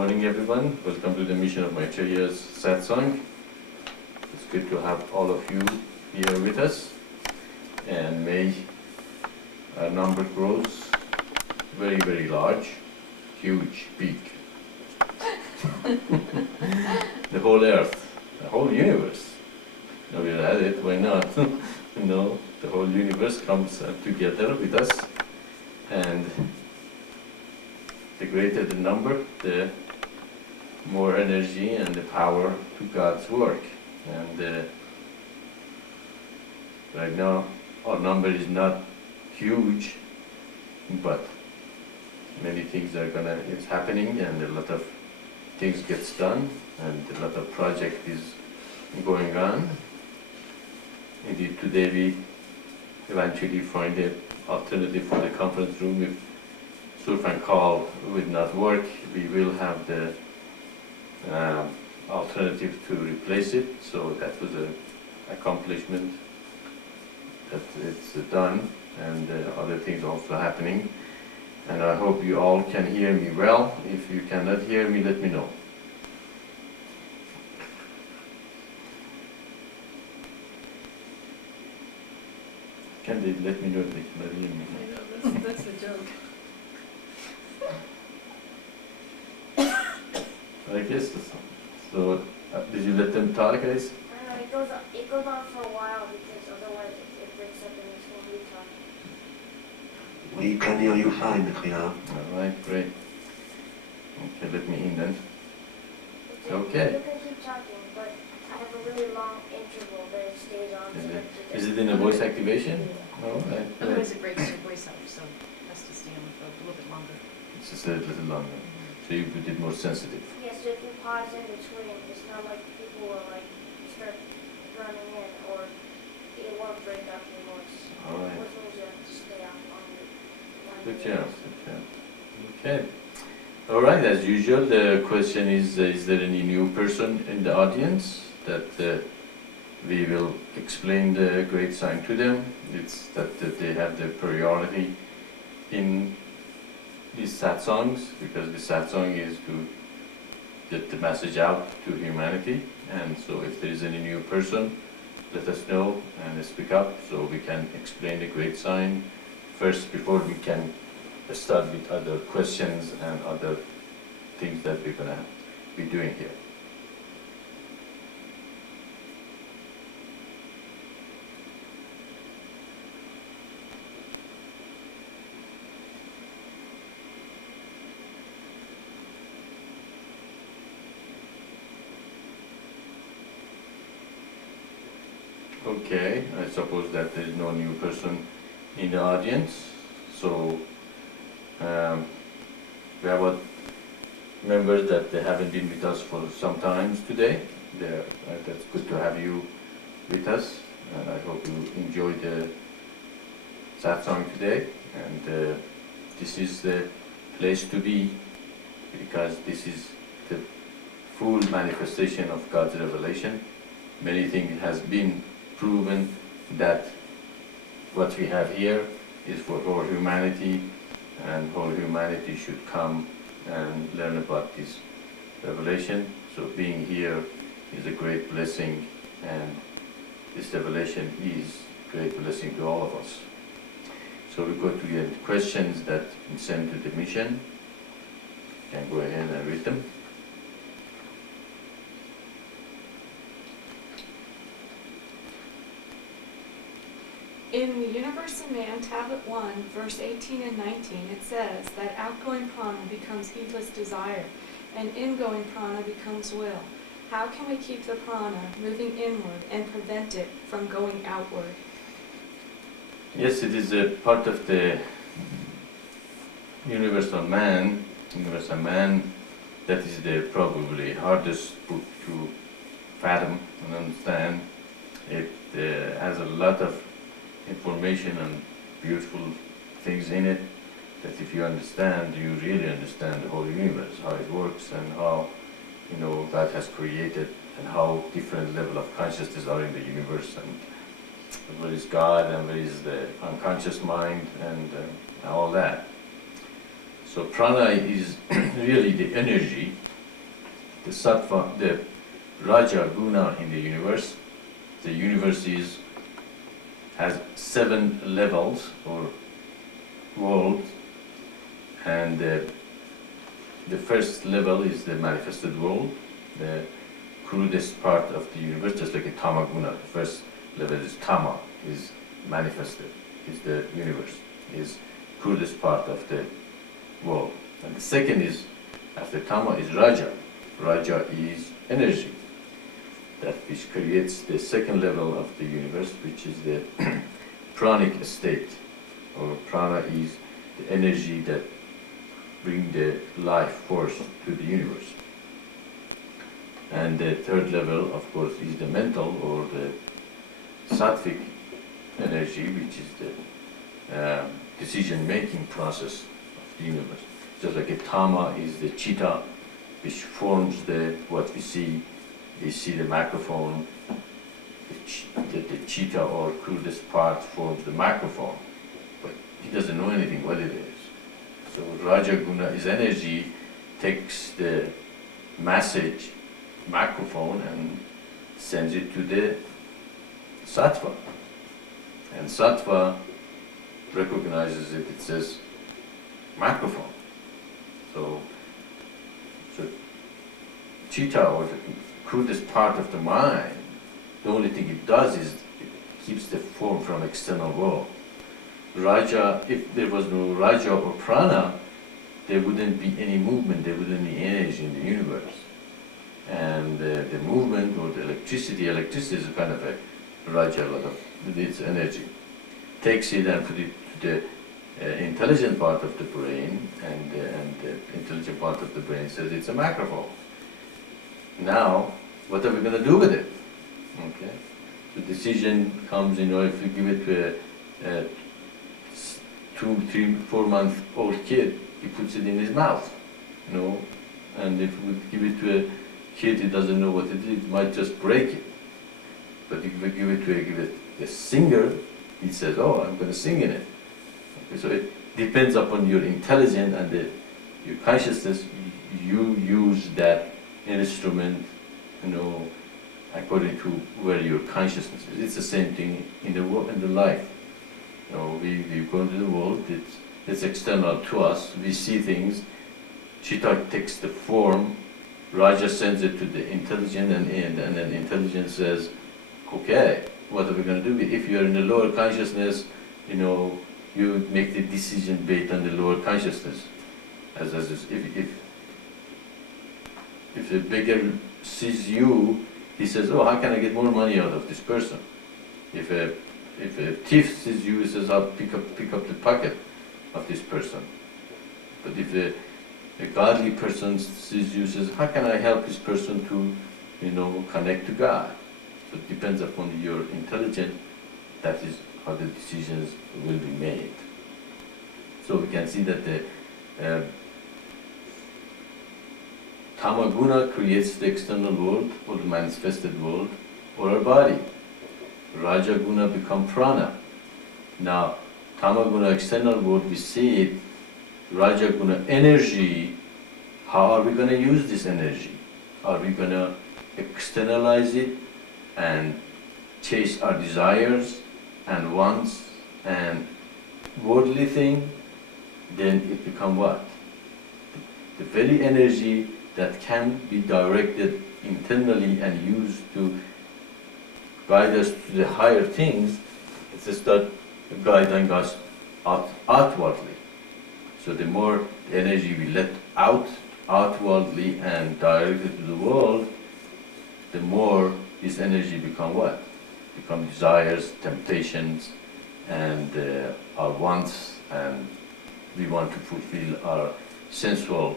morning, everyone. Welcome to the mission of Maitreya's Satsang. It's good to have all of you here with us, and may our number grows very, very large, huge, big. The whole earth, the whole universe. Now we're at it, why not? The whole universe comes together with us, and the greater the number, the more energy and the power to God's work. And right now, our number is not huge, but many things is happening, and a lot of things gets done, and a lot of project is going on. Indeed, today we eventually find an alternative for the conference room. If Surfan call will not work, we will have the alternative to replace it. So that was an accomplishment that it's done, and other things also happening. And I hope you all can hear me well. If you cannot hear me, let me know. Can they let me know if they cannot hear me? I know, that's the joke. I guess so. Did you let them talk, guys? I don't know, it goes on for a while because otherwise it breaks up and it's when we talk. We can hear you fine, Maitreya. Alright, great. Okay, let me in then. Okay. You can keep talking, but I have a really long interval that it stays on. Is it in a voice activation? Yeah. Alright, Otherwise it breaks your voice out, so it has to stay on for a little bit longer. it's just a little longer. So you put it more sensitive. Yes, so if you pause in between, it's not like people will start running in, or it won't break up your voice. Alright. Which means you have to stay on longer. Good job, good job. Okay. Alright, as usual, the question is there any new person in the audience that we will explain the great sign to them? It's that they have the priority in these satsangs, because the satsang is to get the message out to humanity. And so if there is any new person, let us know and speak up so we can explain the great sign first before we can start with other questions and other things that we're going to be doing here. Okay, I suppose that there is no new person in the audience. So we have members that they haven't been with us for some time today. That's good to have you with us, and I hope you enjoy the satsang today. And this is the place to be, because this is the full manifestation of God's revelation. Many things has been proven that what we have here is for whole humanity, and whole humanity should come and learn about this revelation. So being here is a great blessing, and this revelation is a great blessing to all of us. So we go to the questions that been sent to the mission. You can go ahead and read them. In The Universe in Man, Tablet 1, verse 18 and 19, it says that outgoing prana becomes heedless desire, and ingoing prana becomes will. How can we keep the prana moving inward and prevent it from going outward? Yes, it is a part of the universal man. Universal man, that is the probably hardest book to fathom and understand. It has a lot of information and beautiful things in it, that if you understand, you really understand the whole universe, how it works, and how God has created, and how different level of consciousness are in the universe, and where is God, and where is the unconscious mind, and all that. So prana is really the energy the sattva, the raja guna in the universe. The universe has 7 levels or worlds, and the first level is the manifested world, the crudest part of the universe, just like a tamaguna. The first level is tama, is manifested, is the universe, is crudest part of the world. And the second is, after tama, is raja. Raja is energy, that which creates the second level of the universe, which is the pranic state, or prana is the energy that bring the life force to the universe. And the third level, of course, is the mental or the sattvic energy, which is the decision-making process of the universe. Just like a tama is the chitta, which forms what we see. We see the microphone, the chitta or crudest part forms the microphone, but he doesn't know anything what it is. So Raja Guna is energy, takes the message, microphone, and sends it to the sattva. And sattva recognizes it, it says microphone. So chitta, or the crudest part of the mind, the only thing it does is it keeps the form from external world. Raja, if there was no Raja or Prana, there wouldn't be any movement, there wouldn't be energy in the universe. And the movement or the electricity is a kind of a Raja, its energy. Takes it and put it to the intelligent part of the brain, and the intelligent part of the brain says it's a microphone. Now, what are we going to do with it? Okay, the decision comes, if you give it to a 2, 3, 4 month old kid, he puts it in his mouth, and if we give it to a kid who doesn't know what it is, it might just break it. But if we give it a singer, he says, oh, I'm going to sing in it. Okay, so it depends upon your intelligence and your consciousness. You use that instrument, according to where your consciousness is. It's the same thing in the world, in the life. We go into the world. It's external to us. We see things. Chitta takes the form. Raja sends it to the intelligent, and then intelligence says, okay, what are we going to do? If you are in the lower consciousness, you make the decision based on the lower consciousness. If the beggar sees you, he says, oh, how can I get more money out of this person? If a thief sees you, he says, I'll pick up the pocket of this person. But if a godly person sees you, says, how can I help this person to, connect to God? So it depends upon your intelligence. That is how the decisions will be made. So we can see that the Tamaguna creates the external world, or the manifested world, or our body. Raja Guna become prana. Now, Tamaguna external world, we see it. Raja Guna energy, how are we going to use this energy? Are we going to externalize it and chase our desires and wants and worldly thing? Then it become what? The very energy that can be directed internally and used to guide us to the higher things, it's just that guiding us outwardly. So the more the energy we let out outwardly and directed to the world, the more this energy become what? Become desires, temptations, and our wants, and we want to fulfill our sensual,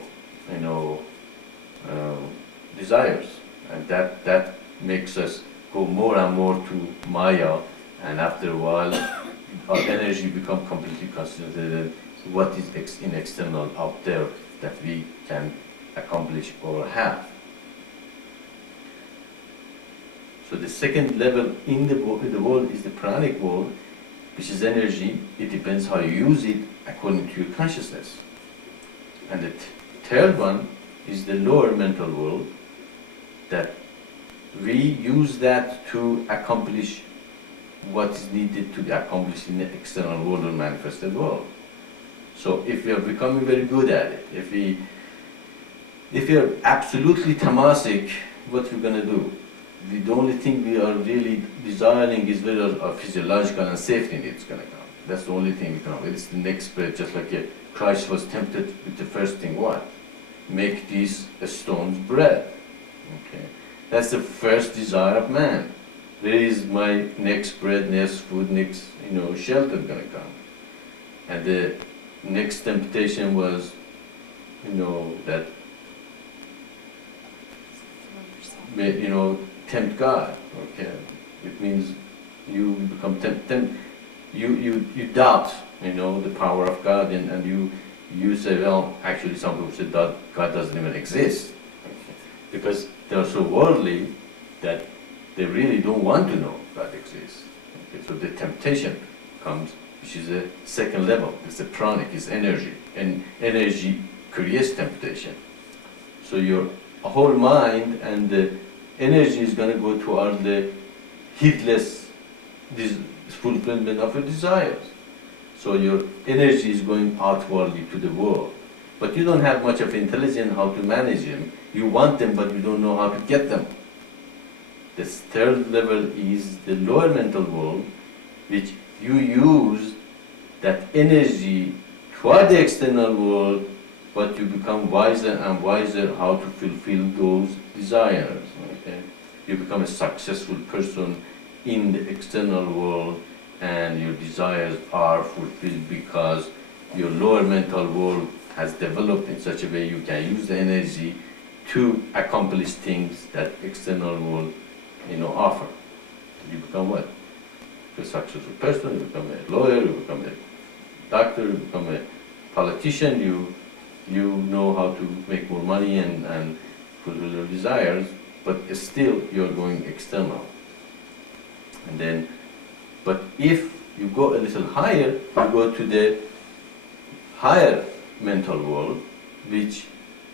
desires, and that makes us go more and more to Maya, and after a while, our energy become completely concentrated what is in external out there that we can accomplish or have. So the second level in the world is the pranic world, which is energy. It depends how you use it according to your consciousness. And the third one is the lower mental world, that we use that to accomplish what is needed to be accomplished in the external world or manifested world. So if we are becoming very good at it, if we are absolutely tamasic, what we're going to do? The only thing we are really desiring is whether our physiological and safety needs going to come. That's the only thing we can do. It's the next breath, just like Christ was tempted with the first thing, what? Make these stones bread. Okay, that's the first desire of man. Where is my next bread, next food, next shelter going to come? And the next temptation was, that tempt God. Okay, it means you become you doubt, the power of God, and you say, well, actually, some people say that God doesn't even exist, okay, because they are so worldly that they really don't want to know God exists. Okay, so the temptation comes, which is a second level. It's a pranic, it's energy, and energy creates temptation. So your whole mind and the energy is going to go toward the heedless fulfillment of your desires. So your energy is going outwardly to the world. But you don't have much of intelligence how to manage them. You want them, but you don't know how to get them. The third level is the lower mental world, which you use that energy toward the external world, but you become wiser and wiser how to fulfill those desires. Okay? You become a successful person in the external world, and your desires are fulfilled because your lower mental world has developed in such a way you can use the energy to accomplish things that external world offer. You become what? A successful person, you become a lawyer, you become a doctor, you become a politician, you know how to make more money and fulfill your desires, but still you're going external. And then, but if you go a little higher, you go to the higher mental world, which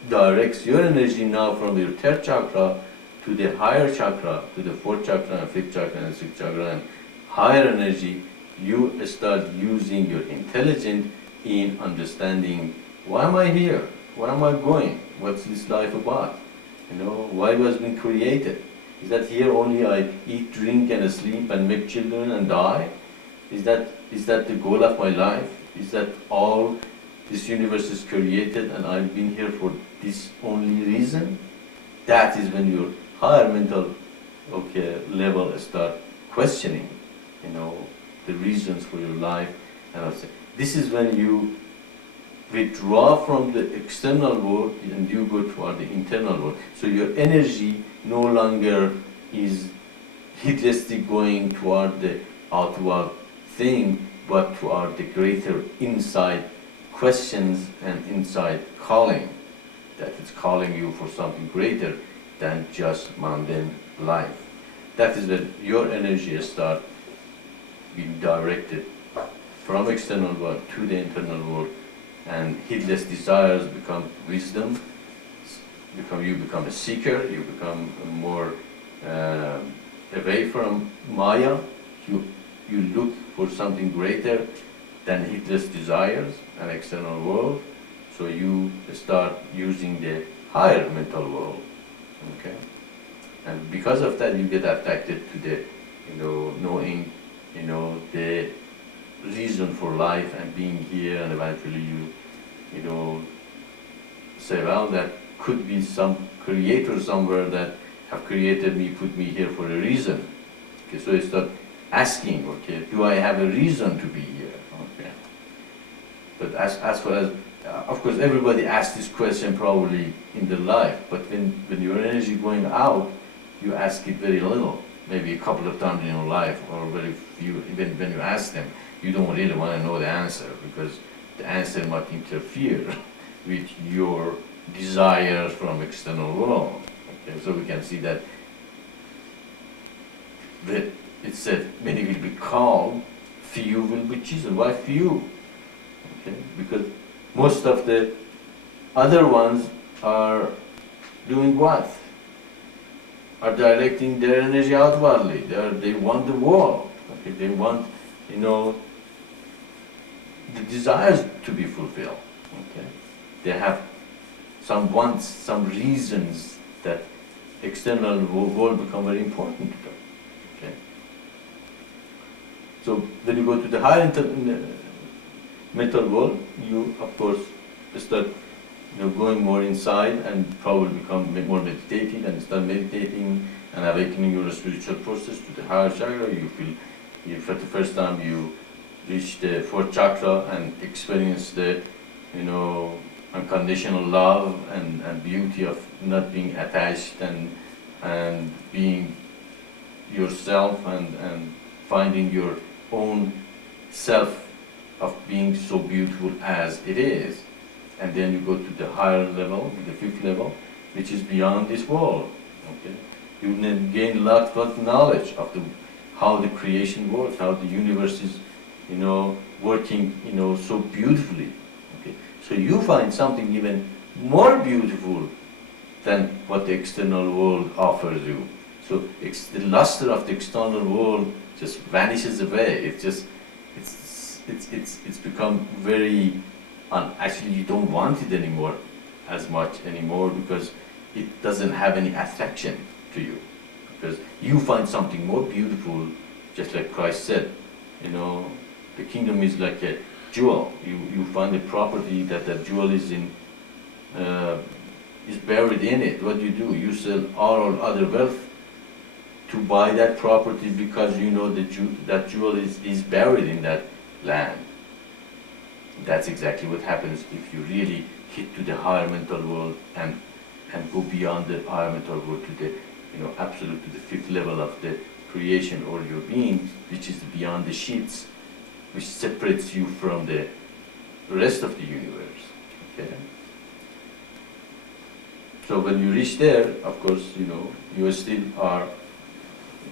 directs your energy now from your third chakra to the higher chakra, to the fourth chakra and fifth chakra and sixth chakra, and higher energy. You start using your intelligence in understanding, why am I here? Where am I going? What's this life about? Why was being created? Is that here only I eat, drink, and sleep, and make children and die? Is that the goal of my life? Is that all this universe is created and I've been here for this only reason? That is when your higher mental level start questioning, the reasons for your life. And I'll say, this is when you withdraw from the external world and you go toward the internal world. So your energy no longer is heedlessly going toward the outward thing, but toward the greater inside questions and inside calling, that it's calling you for something greater than just mundane life. That is when your energy starts being directed from external world to the internal world, and heedless desires become wisdom. You become a seeker. You become more away from Maya. You look for something greater than heedless desires and external world. So you start using the higher mental world. Okay, and because of that, you get attracted to the, knowing, the reason for life and being here, and eventually you say, well, that could be some creator somewhere that have created me, put me here for a reason. Okay, so you start asking, okay, do I have a reason to be here? Okay, but as far as, of course, everybody asks this question probably in their life, but when your energy going out, you ask it very little, maybe a couple of times in your life, or very few. Even when you ask them, you don't really want to know the answer, because the answer might interfere with your desires from external world. Okay, so we can see that it said many will be called, few will be chosen. Why few? Okay, because most of the other ones are doing what? are directing their energy outwardly. They want the world. Okay? They want, the desires to be fulfilled. Okay? They have some wants, some reasons that external world become very important to them. Okay? So when you go to the higher mental world, you of course start going more inside and probably become more meditative and start meditating and awakening your spiritual process to the higher chakra. You feel, for the first time you reach the fourth chakra and experience the, unconditional love and beauty of not being attached and being yourself and finding your own self of being so beautiful as it is. And then you go to the higher level, the fifth level, which is beyond this world. Okay? You then gain lots of knowledge of how the creation works, how the universe is, working, so beautifully. Okay? So you find something even more beautiful than what the external world offers you. So the luster of the external world just vanishes away. It's become very. Actually, you don't want it anymore, as much anymore, because it doesn't have any attraction to you. Because you find something more beautiful, just like Christ said, the kingdom is like a jewel. You find a property that jewel is buried in it. What do? You sell all other wealth to buy that property because that jewel is buried in that land. That's exactly what happens if you really hit to the higher mental world and go beyond the higher mental world to the absolute, to the fifth level of the creation or your being, which is beyond the sheets, which separates you from the rest of the universe. Okay? So when you reach there, of course, you still are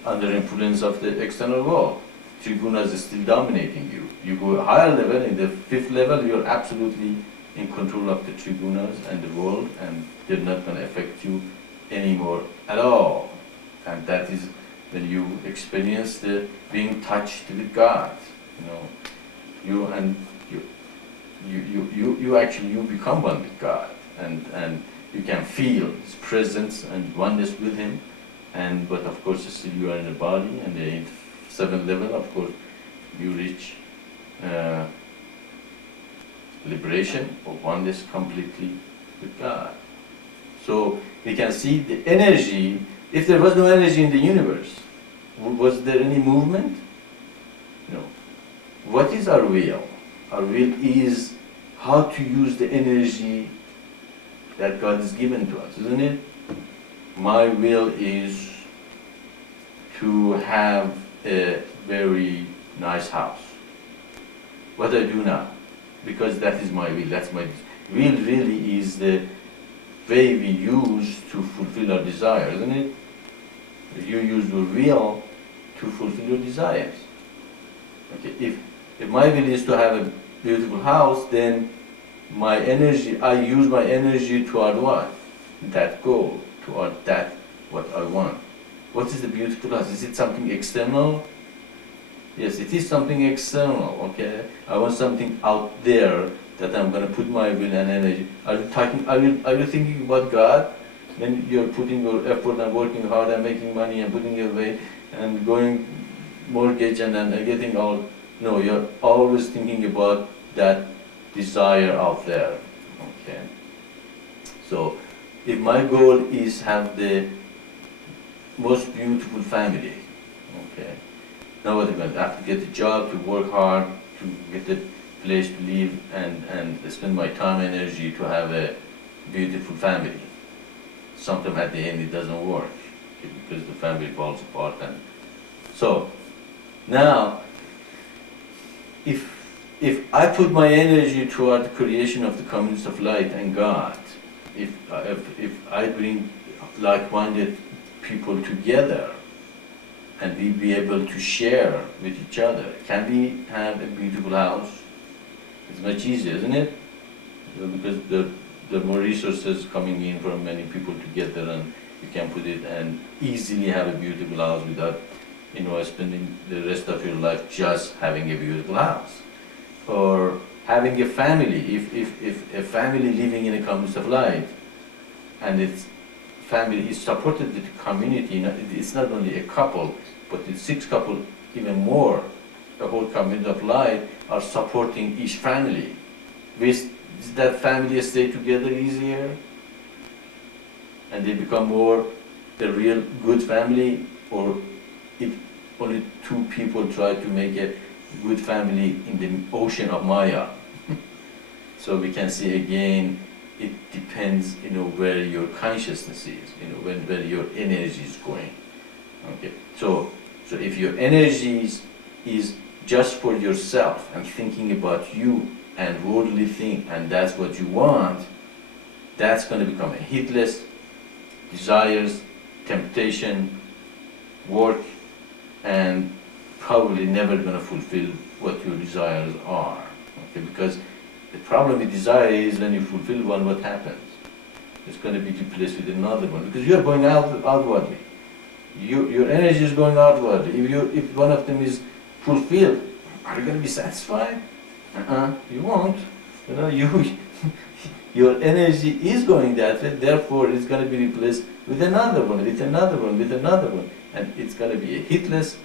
under influence of the external world. Trigunas is still dominating you. You go higher level, in the fifth level, you're absolutely in control of the trigunas and the world, and they're not going to affect you anymore at all. And that is when you experience the being touched with God. You become one with God, and you can feel His presence and oneness with Him. But of course, still you are in the body, and the seventh level, of course, you reach liberation or oneness completely with God. So we can see the energy. If there was no energy in the universe, was there any movement? No. What is our will? Our will is how to use the energy that God has given to us, isn't it? My will is to have a very nice house. What I do now, because that is my will, that's my will really is the way we use to fulfill our desires, isn't it? You use your will to fulfill your desires. Okay, if my will is to have a beautiful house, then I use my energy toward what? That goal, toward that what I want. What is the beautiful house? Is it something external? Yes, it is something external, okay? I want something out there that I'm going to put my will and energy. Are you thinking about God? When you're putting your effort and working hard and making money and putting it away and going mortgage and getting all, no, you're always thinking about that desire out there, okay? So, if my goal is have the most beautiful family, okay? Now what I have to get a job, to work hard, to get a place to live and spend my time and energy to have a beautiful family. Sometimes at the end it doesn't work, okay, because the family falls apart. And so now, if I put my energy toward the creation of the communities of light and God, if I bring like-minded people together, and we be able to share with each other, can we have a beautiful house? It's much easier, isn't it? Because there are more resources coming in from many people together, You can put it and easily have a beautiful house without, spending the rest of your life just having a beautiful house. Or having a family, if a family living in a community of light, and its family is supported with the community, it's not only a couple, but it's 6 couple, even more, the whole community of light are supporting each family. Does that family stay together easier? And they become more the real good family? Or if only 2 people try to make a good family in the ocean of Maya? So we can see again, it depends, where your consciousness is, where your energy is going. Okay, so if your energy is just for yourself and thinking about you and worldly thing, and that's what you want, that's going to become a hitless desires, temptation, work, and probably never going to fulfill what your desires are. Okay, because the problem with desire is when you fulfill one, what happens? It's going to be replaced with another one, because you are going outwardly. Your energy is going outwardly. If one of them is fulfilled, are you going to be satisfied? You won't. Your energy is going that way, therefore it's going to be replaced with another one, with another one, with another one. And it's going to be a hitless,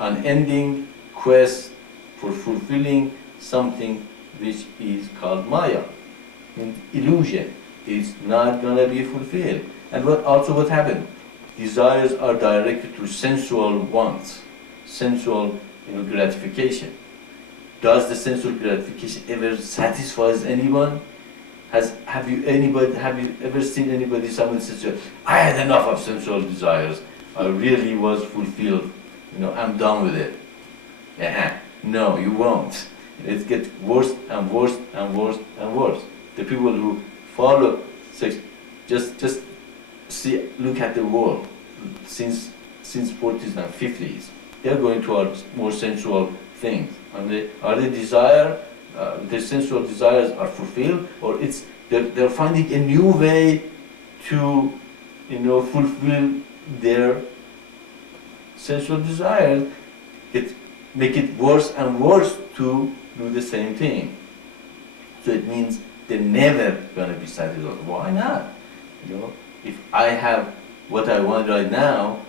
unending quest for fulfilling something which is called Maya. Illusion is not going to be fulfilled. And what happened? Desires are directed to sensual wants, sensual gratification. Does the sensual gratification ever satisfies anyone? Have you ever seen anybody, someone says, I had enough of sensual desires, I really was fulfilled, I'm done with it? No, you won't. It gets worse and worse and worse and worse. The people who follow sex, just look at the world since 40s and 50s. They're going towards more sensual things. And their sensual desires are fulfilled, or they're finding a new way to fulfill their sensual desires. Make it worse and worse to do the same thing. So it means they're never going to be satisfied. Why not? If I have what I want right now,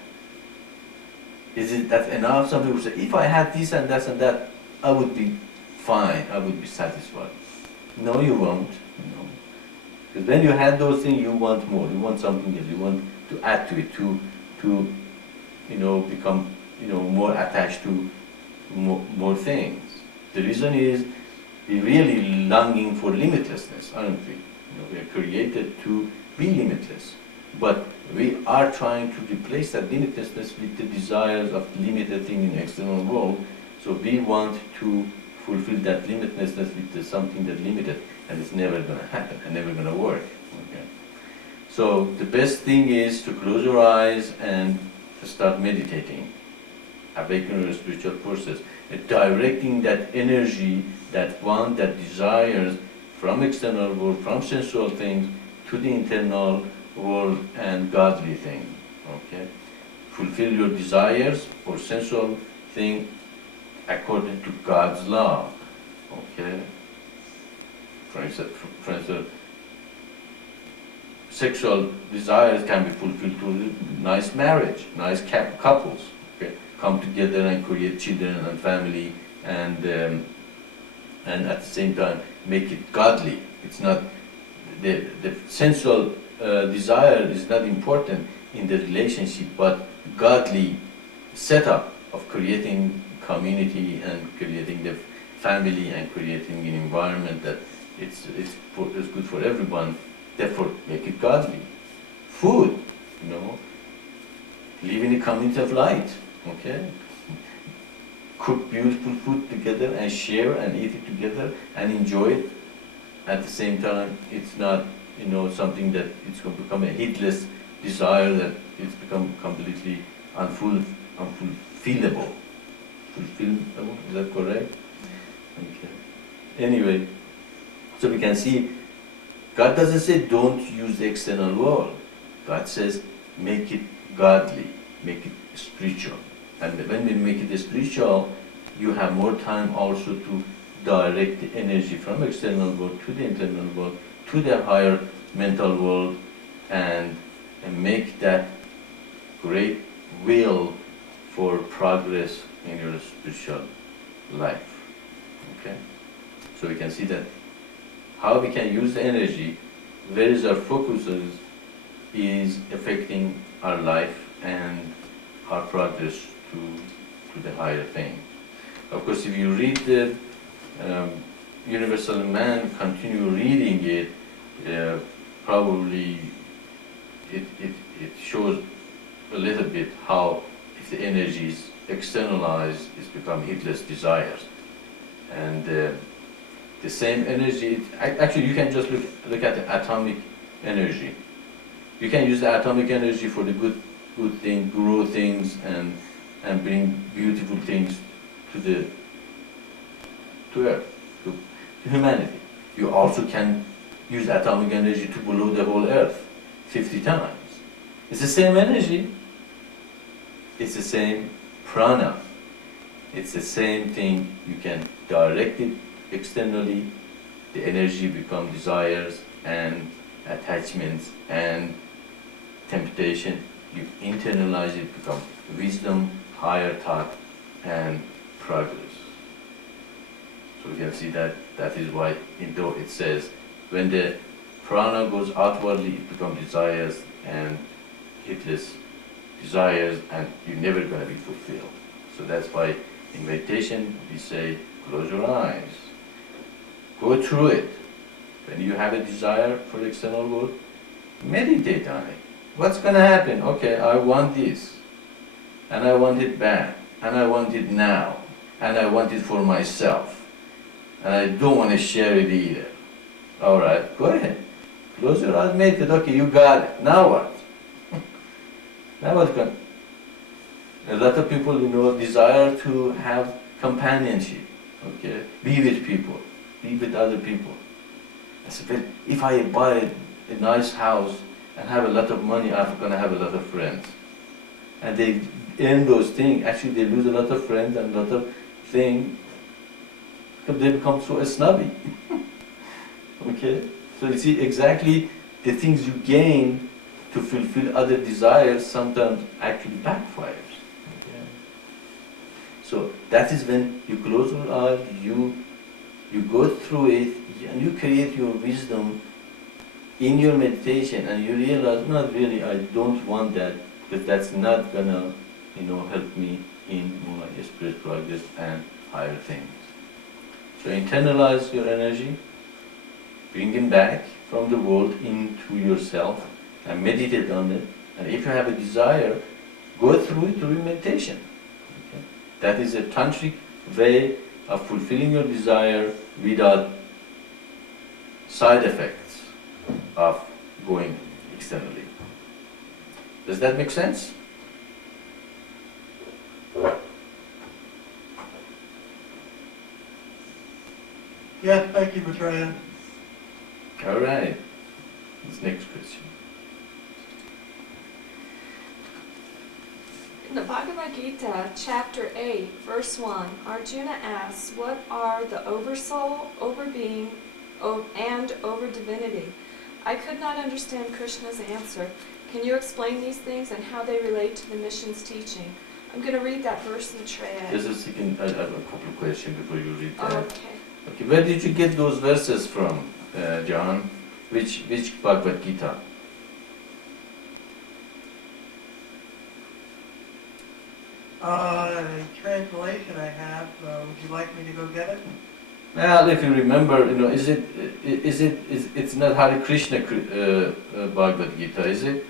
is it that enough? Some people say, if I had this and that and that, I would be fine, I would be satisfied. No, you won't. Because when you had those things, you want more. You want something else. You want to add to it, to become more attached to more things. The reason is we're really longing for limitlessness, aren't we? We are created to be limitless, but we are trying to replace that limitlessness with the desires of limited thing in the external world. So we want to fulfill that limitlessness with something that's limited, and it's never going to happen and never going to work. Okay? So the best thing is to close your eyes and start meditating, awaken your spiritual process, directing that energy, that desires from external world, from sensual things, to the internal world and godly thing. Okay? Fulfill your desires or sensual thing according to God's law. Okay? For instance, sexual desires can be fulfilled through nice marriage, nice couples. Okay? Come together and create children and family, and at the same time make it godly. It's not the sensual desire is not important in the relationship, but godly setup of creating community and creating the family and creating an environment that it's good for everyone. Therefore, make it godly. Food, live in a community of light. Okay, cook beautiful food together and share and eat it together and enjoy it. At the same time, it's not something that it's going to become a hitless desire that it's become completely unfulfillable. Fulfillable, is that correct? Okay. Anyway, so we can see God doesn't say don't use the external world. God says, make it godly, make it spiritual. And when we make it spiritual, you have more time also to direct the energy from external world to the internal world, to the higher mental world, and make that great will for progress in your spiritual life. Okay? So we can see that how we can use the energy, where is our focus is affecting our life and our progress to the higher thing. Of course, if you read the Universal Man, continue reading it, probably it shows a little bit how if the energy is externalized, it's become heedless desires. And the same energy, actually you can just look at the atomic energy. You can use the atomic energy for the good thing, grow things and bring beautiful things to Earth, to humanity. You also can use atomic energy to blow the whole Earth 50 times. It's the same energy. It's the same prana. It's the same thing. You can direct it externally. The energy becomes desires and attachments and temptation. You internalize it, becomes wisdom, higher thought, and progress. So we can see that is why, though it says, when the prana goes outwardly, it becomes desires and heedless desires, and you're never going to be fulfilled. So that's why in meditation we say, close your eyes, go through it. When you have a desire for the external world, meditate on it. What's going to happen? Okay, I want this, and I want it bad, and I want it now, and I want it for myself, and I don't want to share it either. All right, go ahead. Close your eyes, meditate. Okay, you got it. Now what? Now what's going? A lot of people, desire to have companionship. Okay, be with people, be with other people. I said, well, if I buy a nice house and have a lot of money, I'm going to have a lot of friends. And they earn those things. Actually, they lose a lot of friends and a lot of things because they become so snobby. Okay? So you see, exactly the things you gain to fulfill other desires sometimes actually backfires. Okay? So that is when you close your eyes, you go through it, and you create your wisdom in your meditation, and you realize, not really, I don't want that, because that's not gonna, help me in my spiritual progress and higher things. So internalize your energy, bring it back from the world into yourself, and meditate on it. And if you have a desire, go through it through meditation. Okay? That is a tantric way of fulfilling your desire without side effects of going externally. Does that make sense? Yes, thank you, Maitreya. All right. This next question. In the Bhagavad Gita, chapter 8, verse 1, Arjuna asks, what are the oversoul, overbeing, and overdivinity? I could not understand Krishna's answer. Can you explain these things and how they relate to the mission's teaching? I'm going to read that verse, Maitreya. Just a second, I have a couple of questions before you read that. Okay. Okay, where did you get those verses from, John? Which Bhagavad Gita? Translation I have. Would you like me to go get it? Well, if you remember, it's not Hare Krishna Bhagavad Gita, is it?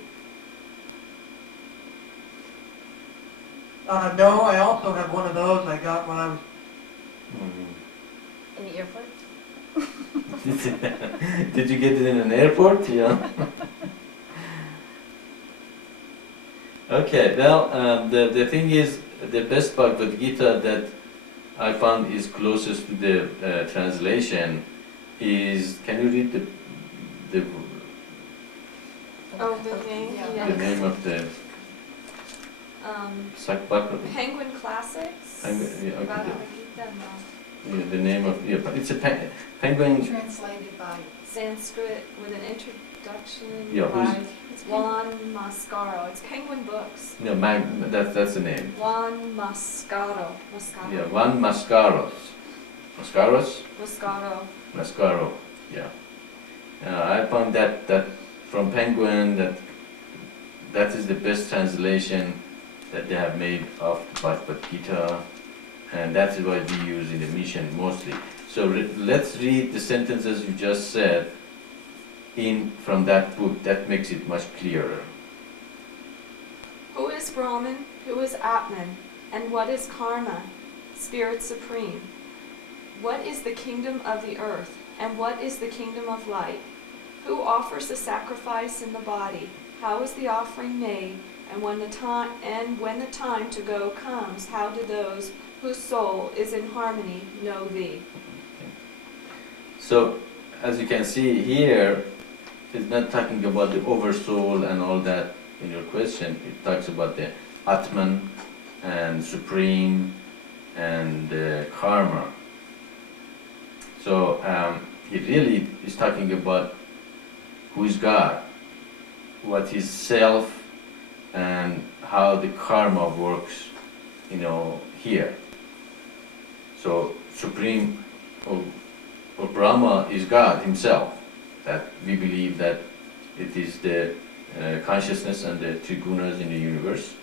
No, I also have one of those I got when I was... In the airport? Did you get it in an airport? Yeah. Okay, well, the thing is, the best Bhagavad Gita that I found is closest to the translation is, can you read the Oh, the name, Yeah. The yes. name of the Um, Sakbaka? Penguin Classics. Yeah, okay. Bhagavad Gita, no. Yeah, the name of, yeah, but it's a penguin, Translated by, Sanskrit with an introduction Yeah, who's- by Juan Mascaro. It's Penguin Books. no, that's the name. Juan Mascaro. Mascaro. Yeah, Juan Mascaros. Mascaros? Mascaro. Mascaro, yeah. I found that from Penguin, that is the best translation that they have made of the Bhagavad Gita, and that's what we use in the mission mostly. So let's read the sentences you just said from that book. That makes it much clearer. Who is Brahman? Who is Atman? And what is Karma? Spirit Supreme. What is the kingdom of the earth? And what is the kingdom of light? Who offers the sacrifice in the body? How is the offering made? And when the time to go comes, how do those whose soul is in harmony know thee? So, as you can see here, it's not talking about the oversoul and all that in your question. It talks about the Atman and Supreme and Karma. So, it really is talking about who is God, what is self, and how the karma works, here. So, Supreme or Brahma is God himself. That we believe that it is the consciousness and the three gunas in the universe,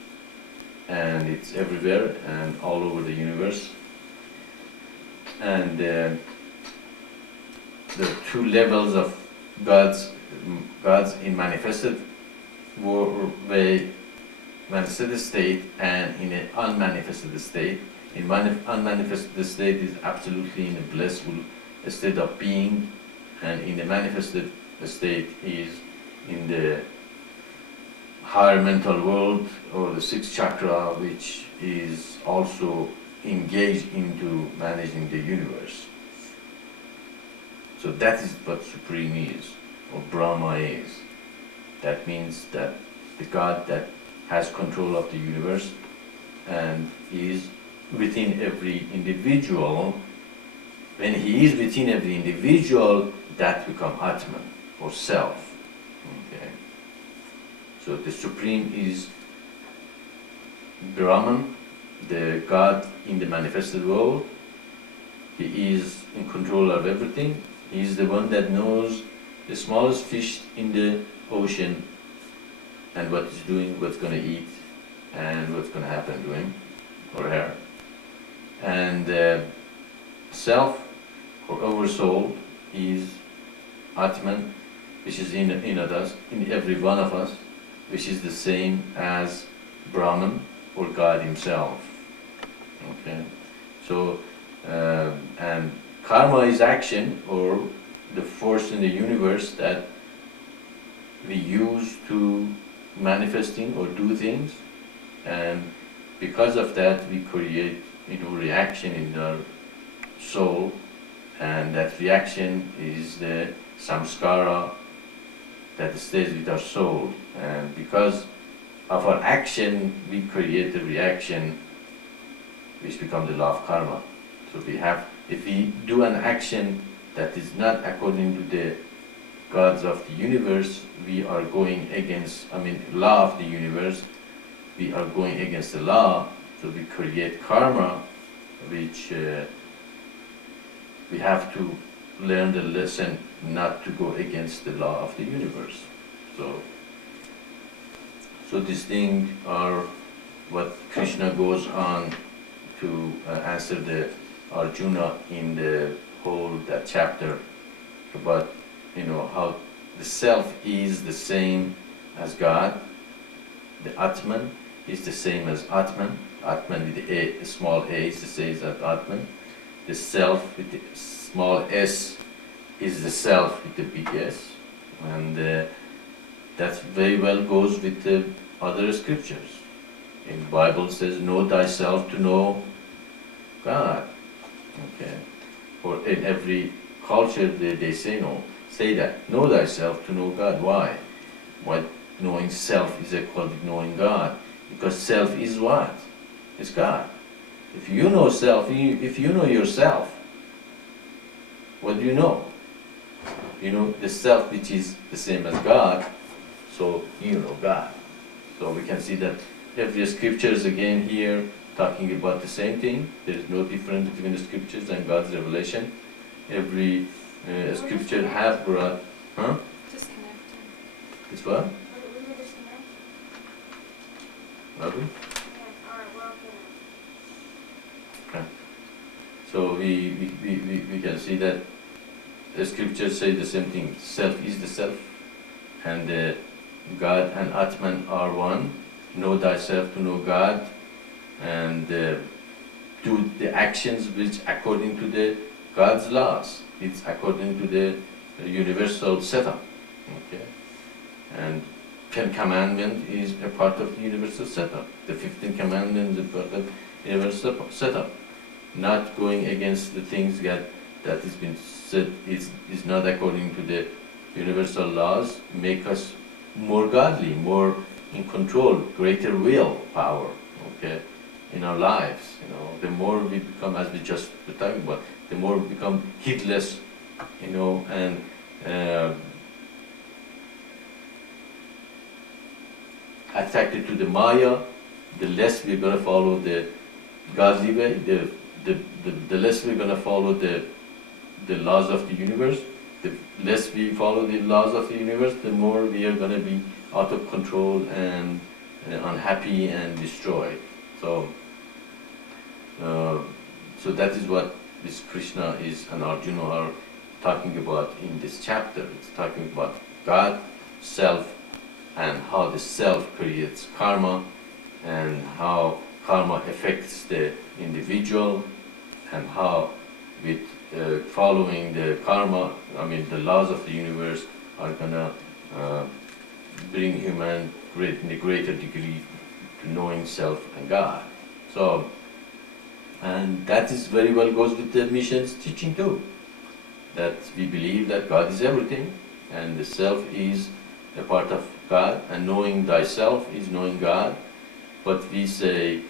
and it's everywhere and all over the universe. And the two levels of God's in manifested way, manifested state, and in an unmanifested state. In unmanifested state is absolutely in a blissful state of being, and in the manifested state is in the higher mental world or the sixth chakra, which is also engaged into managing the universe. So that is what Supreme is, or Brahma is. That means that the God that has control of the universe and is within every individual. When he is within every individual, that becomes Atman, or self. Okay. So the Supreme is Brahman, the God in the manifested world. He is in control of everything. He is the one that knows the smallest fish in the ocean and what he's doing, what's going to eat, and what's going to happen to him or her. And self or oversoul is Atman, which is in us, in every one of us, which is the same as Brahman or God himself. Okay, so and karma is action, or the force in the universe that we use to manifesting or do things, and because of that we create reaction in our soul, and that reaction is the samskara that stays with our soul, and because of our action we create the reaction which becomes the law of karma. So if we do an action that is not according to the gods of the universe, we are going against, law of the universe, we are going against the law, so we create karma, which we have to learn the lesson not to go against the law of the universe. So these things are what Krishna goes on to answer the Arjuna in the whole that chapter about how the self is the same as God. The Atman is the same as Atman. Atman with the small a is the same as Atman. The self with the small s is the self with the big S, and that very well goes with the other scriptures. In the Bible it says, "Know thyself to know God." Okay, or in every culture they say that, know thyself to know God. Why? knowing self is equal with knowing God. Because self is what? It's God. If you know self, if you know yourself, what do you know? You know the self which is the same as God, so you know God. So we can see that every scripture is again here talking about the same thing. There is no difference between the scriptures and God's revelation. Every scripture have brought, huh? Disconnecting. It's what? We were disconnected. Are we? Yeah, alright, we're okay now. So we can see that the scriptures say the same thing. Self is the self, and God and Atman are one. Know thyself to know God, and do the actions which according to the God's laws. It's according to the universal setup. Okay, and 10 commandment is a part of the universal setup. The 15 commandment is a part of the universal setup. Not going against the things that has been said is not according to the universal laws, make us more godly, more in control, greater will power, okay, in our lives. You know, the more we become, as we just were talking about, the more we become heedless, you know, and attracted to the Maya, the less we're going to follow the godly way, the less we're going to follow the laws of the universe. The less we follow the laws of the universe, the more we are going to be out of control and unhappy and destroyed. So, so that is what this Krishna is and Arjuna are talking about in this chapter. It's talking about God, self, and how the self creates karma, and how karma affects the individual, and how with following the karma, I mean the laws of the universe, are gonna bring human in a greater degree to knowing self and God. So, and that is very well goes with the mission's teaching too. That we believe that God is everything, and the self is a part of God, and knowing thyself is knowing God. But we say,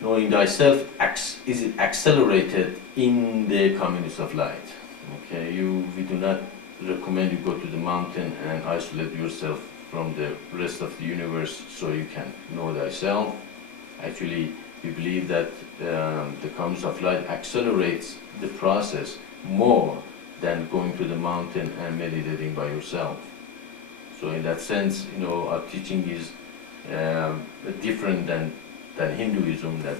knowing thyself is accelerated in the communities of light. Okay, we do not recommend you go to the mountain and isolate yourself from the rest of the universe so you can know thyself. Actually, we believe that the communities of light accelerates the process more than going to the mountain and meditating by yourself. So in that sense, you know, our teaching is different than Hinduism, that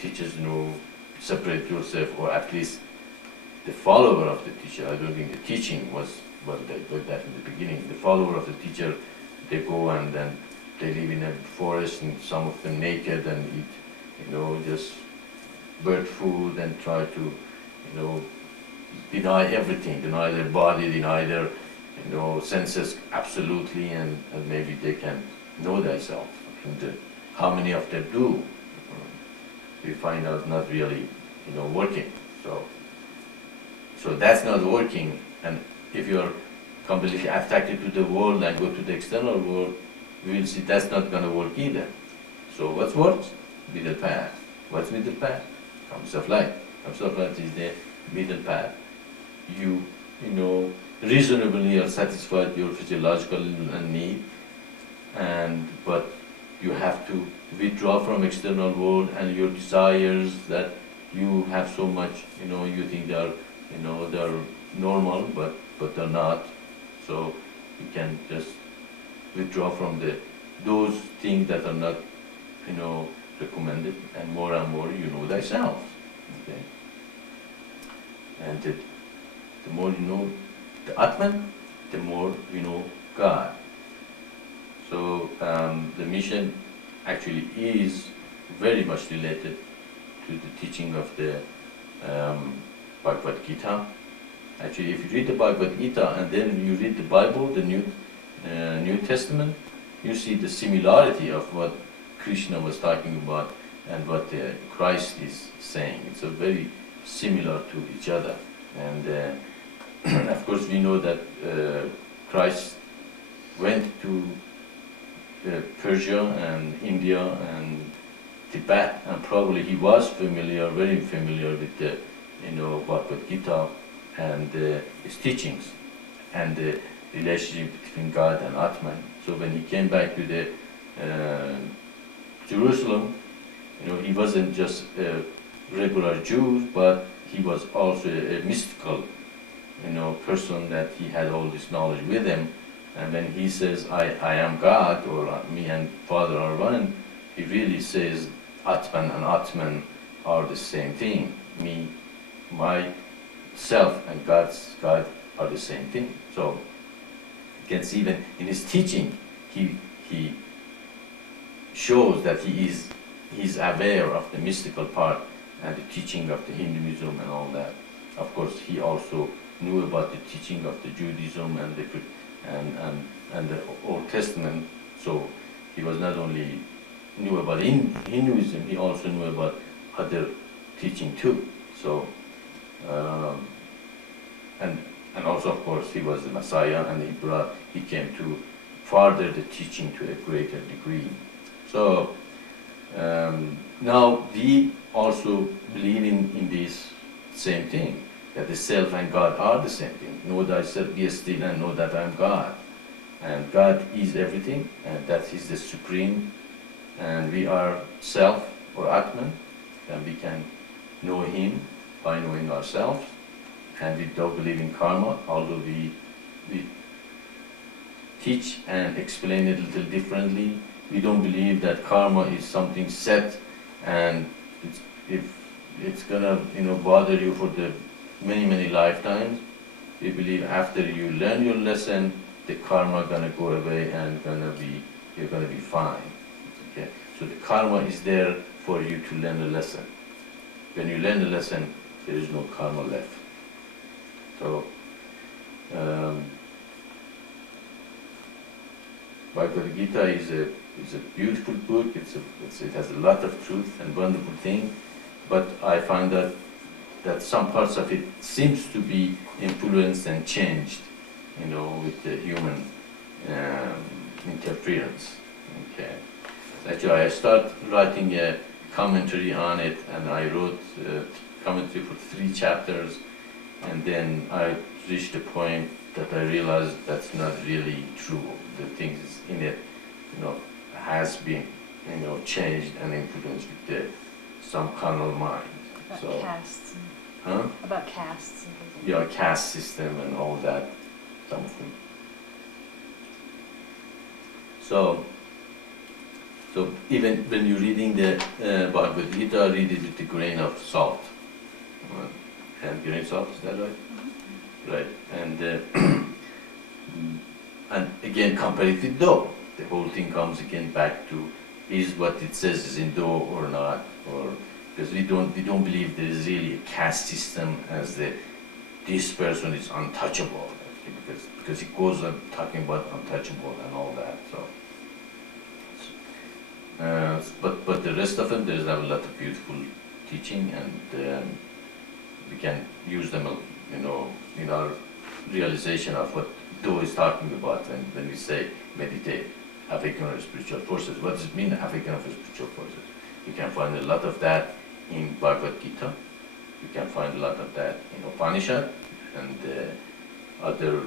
teaches, you know, separate yourself, or at least the follower of the teacher. I don't think the teaching was they got that in the beginning. The follower of the teacher, they go and then they live in a forest, and some of them naked and eat, you know, just bird food, and try to, you know, deny everything, deny their body, deny their, you know, senses absolutely, and maybe they can know thyself. And how many of them do? We find out not really, you know, working. So that's not working. And if you're completely attracted to the world and go to the external world, we will see that's not going to work either. So what works? Middle path. What's middle path? Comes of light. Comes of light is the middle path. You know, reasonably are satisfied your physiological need, but you have to withdraw from external world and your desires that you have so much, you know, you think they are, you know, they're normal, but they're not. So you can just withdraw from those things that are not, you know, recommended, and more you know thyself. Okay? And the more you know the Atman, the more you know God. So the mission actually is very much related to the teaching of the Bhagavad Gita. Actually, if you read the Bhagavad Gita and then you read the Bible, the New Testament, you see the similarity of what Krishna was talking about and what Christ is saying. It's a very similar to each other. And of course, we know that Christ went to Persia and India and Tibet, and probably he was familiar, very familiar with the, Bhagavad Gita and its teachings and the relationship between God and Atman. So when he came back to the Jerusalem, he wasn't just a regular Jew, but he was also a mystical, person that he had all this knowledge with him. And when he says, I am God, or me and Father are one, he really says Atman and Atman are the same thing. Me, myself, and God are the same thing. So you can see even in his teaching, he shows that he's aware of the mystical part and the teaching of the Hinduism and all that. Of course, he also knew about the teaching of the Judaism and the Old Testament. So he was not only knew about Hinduism, he also knew about other teaching too. So and also, of course, he was the Messiah, and he came to further the teaching to a greater degree. So now we also believe in this same thing, that the self and God are the same thing. Know thyself, be still, and know that I am God. And God is everything, and that is the supreme, and we are self or Atman, and we can know Him by knowing ourselves. And we don't believe in karma, although we teach and explain it a little differently. We don't believe that karma is something set, and if it's gonna bother you for the many lifetimes. We believe after you learn your lesson, the karma gonna go away and you're gonna be fine. Okay, so the karma is there for you to learn a lesson. When you learn a lesson, there is no karma left. So Bhagavad Gita is a beautiful book. It has a lot of truth and wonderful things, but I find that some parts of it seems to be influenced and changed, with the human interference. Okay. Actually, I started writing a commentary on it, and I wrote a commentary for 3 chapters, and then I reached a point that I realized that's not really true. The things in it, has been, changed and influenced with some carnal mind. About So, castes huh? and things. Yeah, caste system and all that, some of them. So even when you're reading the Bhagavad Gita, read it with a grain of salt. And grain of salt, is that right? Mm-hmm. Right. And and again, compare it with dough. The whole thing comes again back to, is what it says is in dough or not, or because we don't believe there is really a caste system as this person is untouchable, okay, because it goes on talking about untouchable and all that. So, but the rest of them, there's a lot of beautiful teaching, and we can use them, in our realization of what Do is talking about when we say meditate, awaken our spiritual forces. What does it mean, awaken our spiritual forces? You can find a lot of that in Bhagavad Gita. You can find a lot of that in Upanishad and other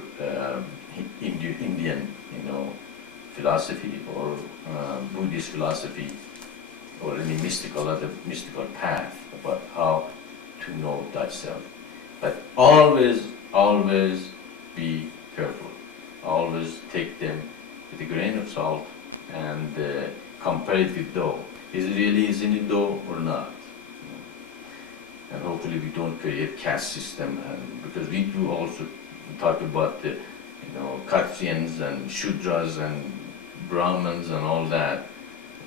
Indian, philosophy or Buddhist philosophy or any other mystical path about how to know thyself. But always be careful. Always take them with a grain of salt and compare it with dough. Is it dough or not? And hopefully we don't create caste system, and because we do also talk about the Kshatriyas and Shudras and Brahmins and all that,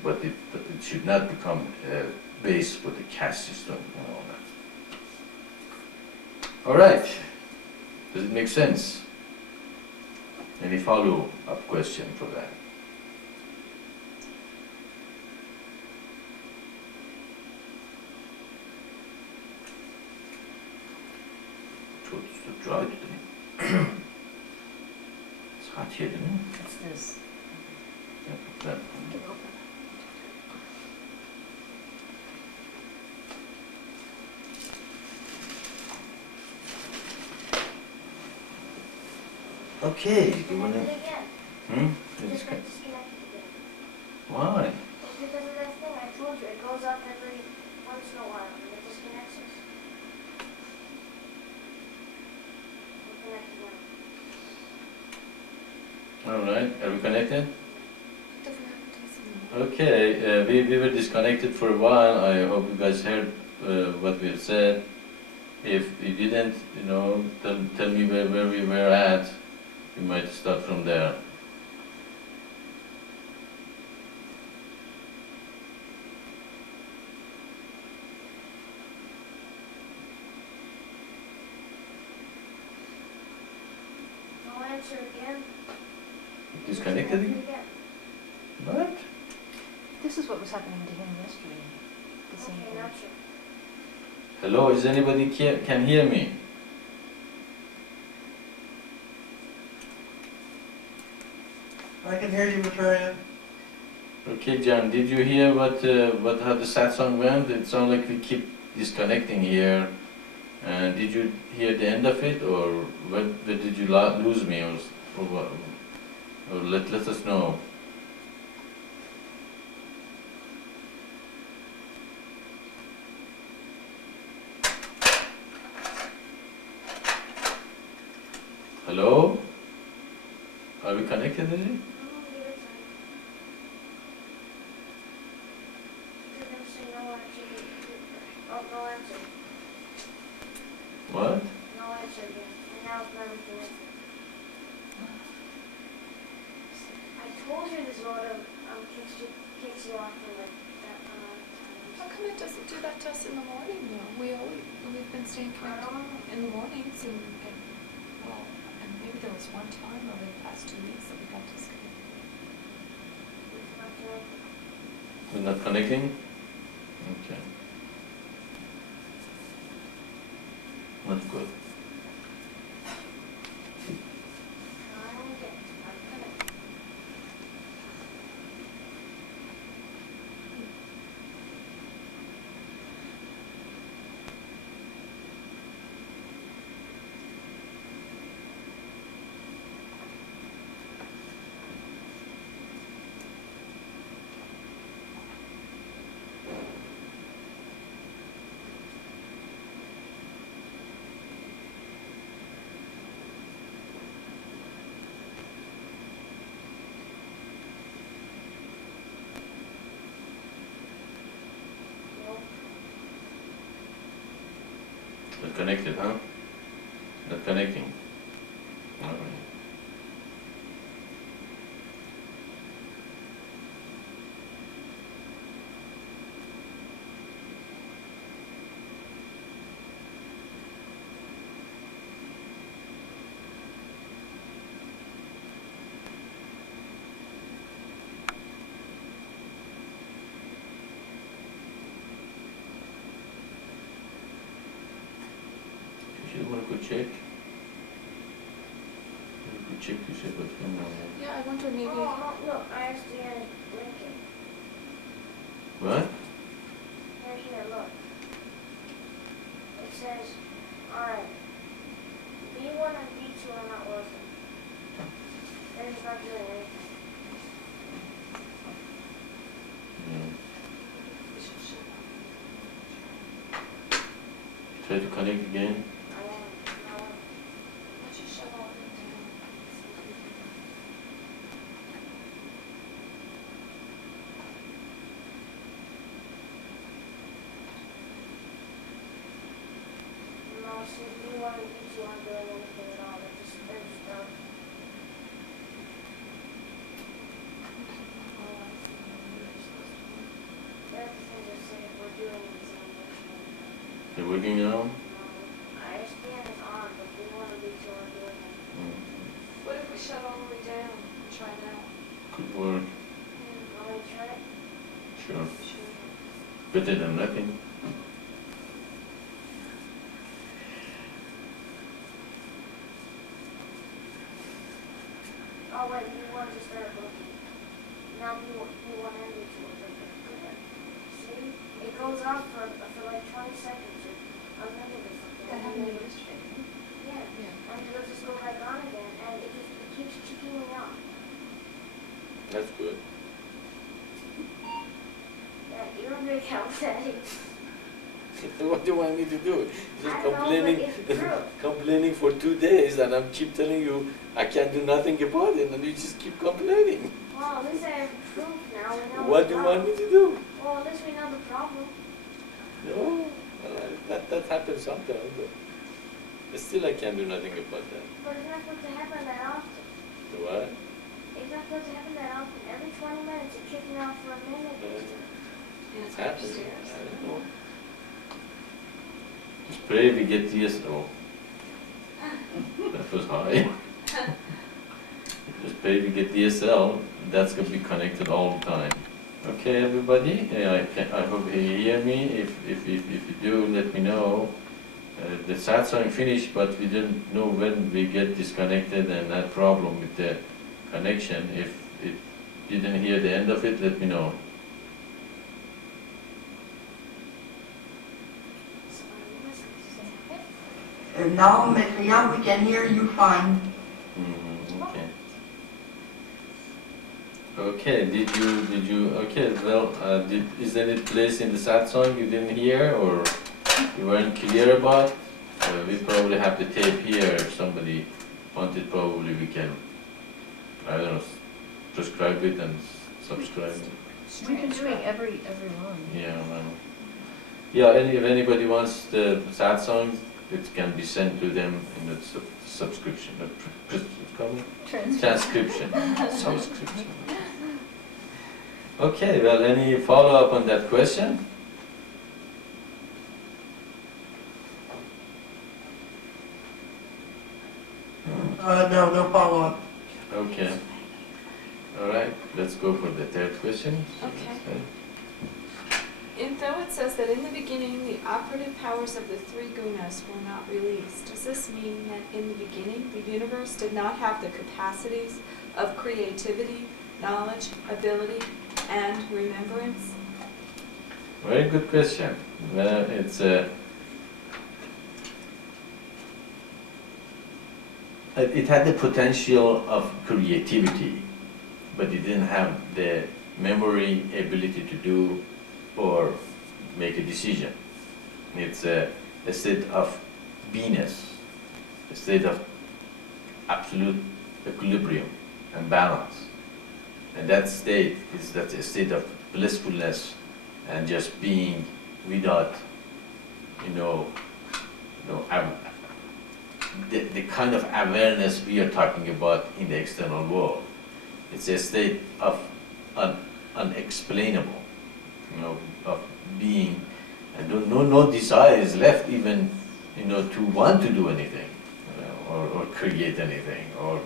but it should not become a base for the caste system and all that. All right, does it make sense? Any follow-up question for that? It's dry today. It's hot. Açıyor değil mi? It's this. That. Okay, you Disconnect wanna? it again. Hmm? Just got disconnected again. Why? It's because of that thing I told you. It goes up every once in a while and it disconnects us. We're connected now. All right, are we connected? Doesn't have to listen. Okay, we were disconnected for a while. I hope you guys heard what we have said. If you didn't, tell me where we were at. We might start from there. No answer again. Disconnected again? again. What? This is what was happening to him yesterday. The same Okay, thing. not sure. Hello, is anybody can hear me? I can hear you, Maitreya. Okay, John, did you hear how the satsang went? It sounded like we keep disconnecting here. Did you hear the end of it, or where did you lose me, or what? Or let us know. Hello? Are we connected, is it? No, give it time. You're gonna say no answer. Oh, no answer. What? No answer again. And now it's not connected. I told you this auto kicks you off for like that How come it doesn't do that to us in the morning though? We've been staying I connected don't know. in the mornings and maybe there was one time over the past 2 weeks that we got disconnected. It's not connected. We're not connecting? Okay. Not good. Trying again. Not connected. Nope. Not connected, huh? Not connecting. All right. You want to go check? You could check to see what's going on. Yeah, I wonder maybe. Oh, look, I accidentally linked it. What? Here, look. It says, alright, B1 and B2 are not working. They're just not doing anything. Yeah. We should shut Try to connect again. I am. Let's just shut all of it down. No, since B1 and B2 aren't doing anything at all. They're just done. They're the things that say if we're doing anything. They're working now? ISBN is on, but B1 and B2 aren't doing anything. What if we shut all the way down and try now? Could work. Want me to try it? Sure. Sure. Better than nothing. Oh, when you want to start looking. Now you want energy to look like that. See? It goes on for like 20 seconds or a minute or something. That happened to me yesterday. Yeah. Yeah. And it'll just go back on again, and it keeps kicking me off. That's good. Yeah, you're very calculating. What do you want me to do? Just I don't know, complaining, but it's true. complaining for 2 days, and I keep telling you I can't do nothing about it, and you just keep complaining. Well, at least I have proof now. We know What the do you want me problem. to do? Well, at least we know the problem. No, that happens sometimes, but still I can't do nothing about that. But it's not supposed to happen that often. So what? It's not supposed to happen that often. Every 20 minutes, it's kicking off for a minute. And It's it's happening. upstairs. I don't know. Just pray we get DSO. That was high. Just pray we get DSL. That's gonna be connected all the time. Okay, everybody. I hope you hear me. If you do, let me know. The Satsang finished, but we didn't know when we get disconnected and that problem with the connection. If you didn't hear the end of it, let me know. And now, Maitreya, we can hear you fine. Okay. Okay, did you, okay, well, is there any place in the Satsang you didn't hear or you weren't clear about? We probably have the tape here, if somebody wanted, probably we can, I don't know, prescribe it and subscribe it. We've been doing every one. Yeah, yeah, if anybody wants the Satsang, it can be sent to them in the subscription, transcription, subscription. Okay, well, any follow-up on that question? No follow-up. Okay. All right, let's go for the third question. Okay. And though it says that in the beginning the operative powers of the three gunas were not released, does this mean that in the beginning the universe did not have the capacities of creativity, knowledge, ability, and remembrance? Very good question. Well, it had the potential of creativity, but it didn't have the memory ability to do or make a decision. It's a state of beingness, a state of absolute equilibrium and balance. And that state is that a state of blissfulness and just being without, the kind of awareness we are talking about in the external world. It's a state of unexplainable, of being, and no desire is left even, to want to do anything, or create anything, or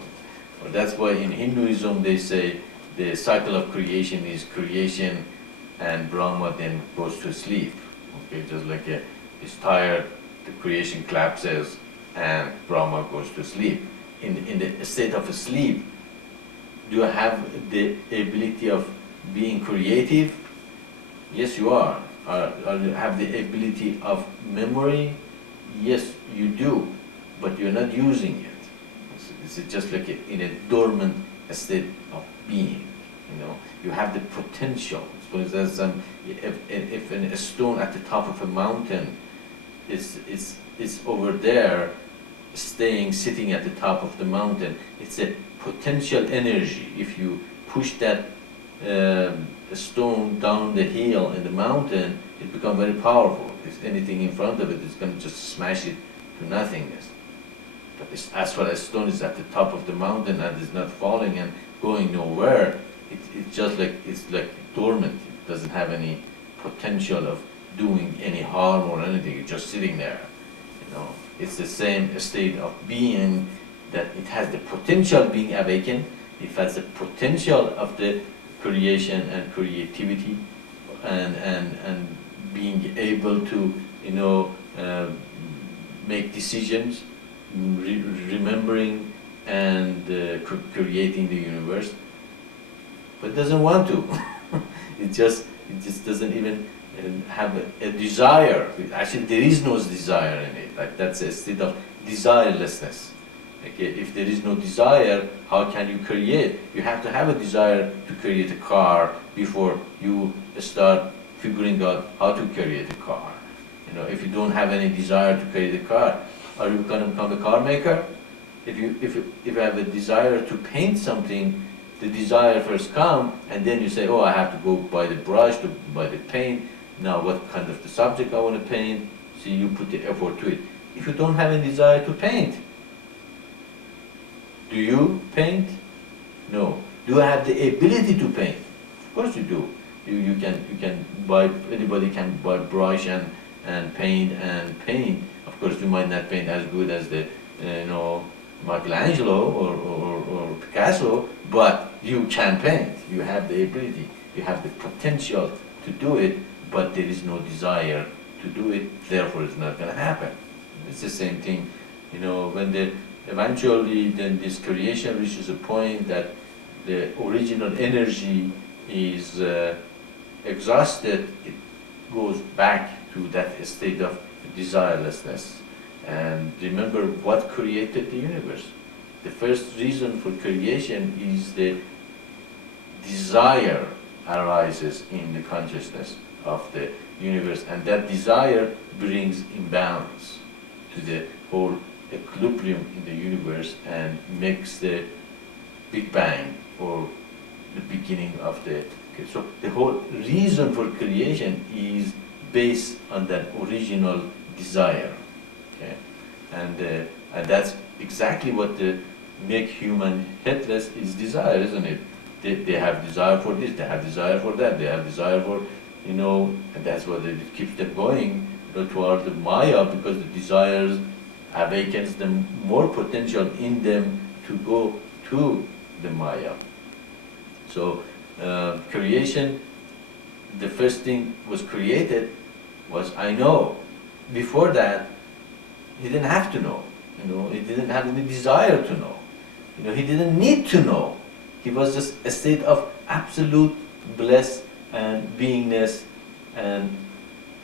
that's why in Hinduism they say the cycle of creation is creation and Brahma then goes to sleep. Okay, just like it's tired, the creation collapses and Brahma goes to sleep. In the state of sleep, do you have the ability of being creative? Yes, you are. You have the ability of memory? Yes, you do, but you're not using it. It's just like in a dormant state of being. You have the potential. For instance, if a stone at the top of a mountain is over there, sitting at the top of the mountain, it's a potential energy. If you push that stone down the hill in the mountain, it becomes very powerful. If anything in front of it, it's going to just smash it to nothingness. But as far as stone is at the top of the mountain and is not falling and going nowhere, it's like dormant. It doesn't have any potential of doing any harm or anything. It's just sitting there. It's the same state of being, that it has the potential of being awakened. It has the potential of the creation and creativity, and being able to make decisions, remembering and creating the universe, but it doesn't want to. it just doesn't even have a desire. Actually, there is no desire in it. Like that's a state of desirelessness. Okay, if there is no desire, how can you create? You have to have a desire to create a car before you start figuring out how to create a car. You know, if you don't have any desire to create a car, are you going to become a car maker? If you have a desire to paint something, the desire first comes, and then you say, oh, I have to go buy the brush, to buy the paint. Now, what kind of the subject I want to paint? So you put the effort to it. If you don't have any desire to paint, do you paint? No. Do I have the ability to paint? Of course you do. You can buy, anybody can buy brush and paint and paint. Of course you might not paint as good as the Michelangelo or Picasso, but you can paint. You have the ability. You have the potential to do it, but there is no desire to do it, therefore it's not going to happen. It's the same thing, when eventually then this creation reaches a point that the original energy is exhausted, it goes back to that state of desirelessness. And remember what created the universe. The first reason for creation is the desire arises in the consciousness of the universe, and that desire brings imbalance to the whole equilibrium in the universe and makes the Big Bang, or the beginning of the... So the whole reason for creation is based on that original desire. Okay? And that's exactly what make human headless is desire, isn't it? They have desire for this, they have desire for that, they have desire for, and that's what it keeps them going toward the Maya, because the desires awakens them more potential in them to go to the Maya. So creation, the first thing was created was I know. Before that, he didn't have to know. He didn't have any desire to know. He didn't need to know. He was just a state of absolute bliss and beingness and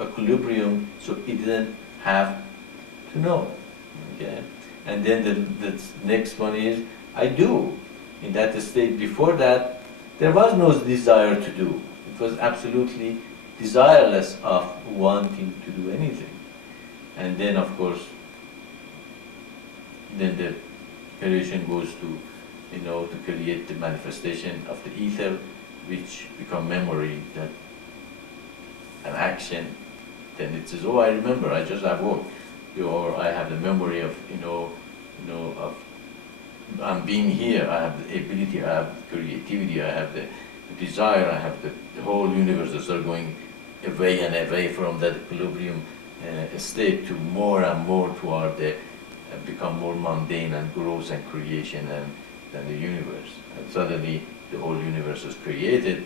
equilibrium, so he didn't have to know. Okay? And then the next one is, I do. In that state before that, there was no desire to do. It was absolutely desireless of wanting to do anything. And then, of course, then the creation goes to, to create the manifestation of the ether, which become memory, that an action. Then it says, oh, I remember, I just have work, or I have the memory of, of I'm being here. I have the ability, I have the creativity, I have the desire, I have the whole universe that start going away and away from that equilibrium state to more and more toward the become more mundane and gross and creation than the universe. And suddenly the whole universe is created,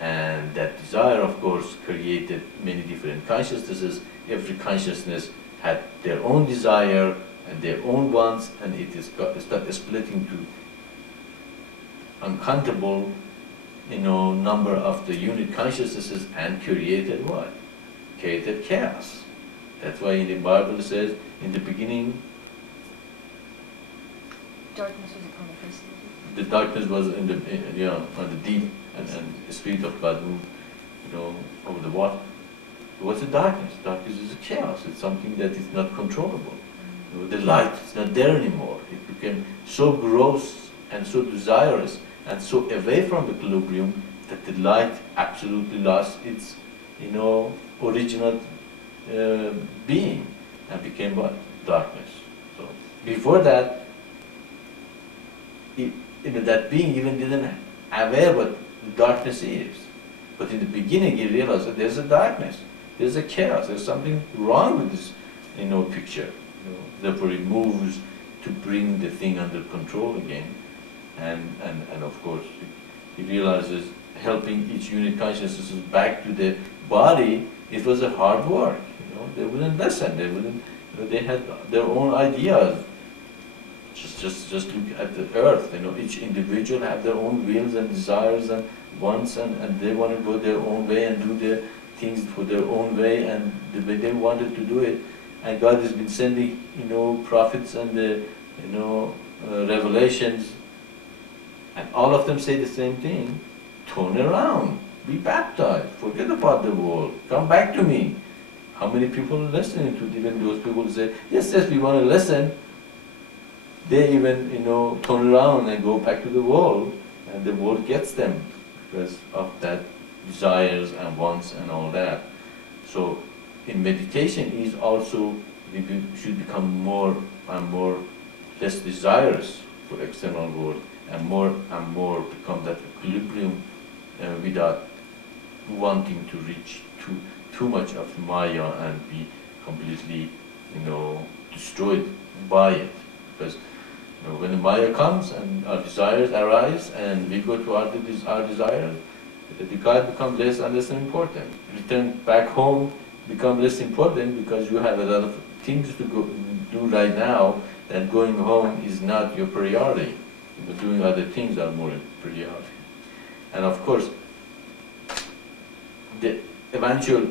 and that desire, of course, created many different consciousnesses. Every consciousness had their own desire and their own wants, and it started splitting to uncountable, number of the unit consciousnesses, and created what? Created chaos. That's why in the Bible it says, in the beginning, Darkness was upon the face of the deep. the darkness was on the deep, and the Spirit of God moved, over the water. What's the darkness? Darkness is a chaos. It's something that is not controllable. The light is not there anymore. It became so gross and so desirous and so away from equilibrium that the light absolutely lost its, original being, and became what? Darkness. So before that, that being even didn't aware what darkness is. But in the beginning, he realized that there's a darkness, there's a chaos, there's something wrong with this, picture. Therefore, it moves to bring the thing under control again, and of course, he realizes helping each unit consciousness back to the body. It was a hard work. They wouldn't listen. They wouldn't. They had their own ideas. Just look at the earth, each individual have their own wills and desires and wants, and they want to go their own way and do their things for their own way and the way they wanted to do it. And God has been sending, prophets and the, revelations, and all of them say the same thing: turn around, be baptized, forget about the world, come back to me. How many people are listening to it? Even those people who say, yes, we want to listen, they even, turn around and go back to the world, and the world gets them because of that desires and wants and all that. So in meditation is also, we should become more and more less desirous for external world, and more become that equilibrium without wanting to reach too much of Maya and be completely, destroyed by it. Because when the Maya comes and our desires arise and we go to our desires, the God becomes less and less important. Return back home become less important because you have a lot of things to go do right now, and going home is not your priority. But doing other things are more priority. And of course, the eventual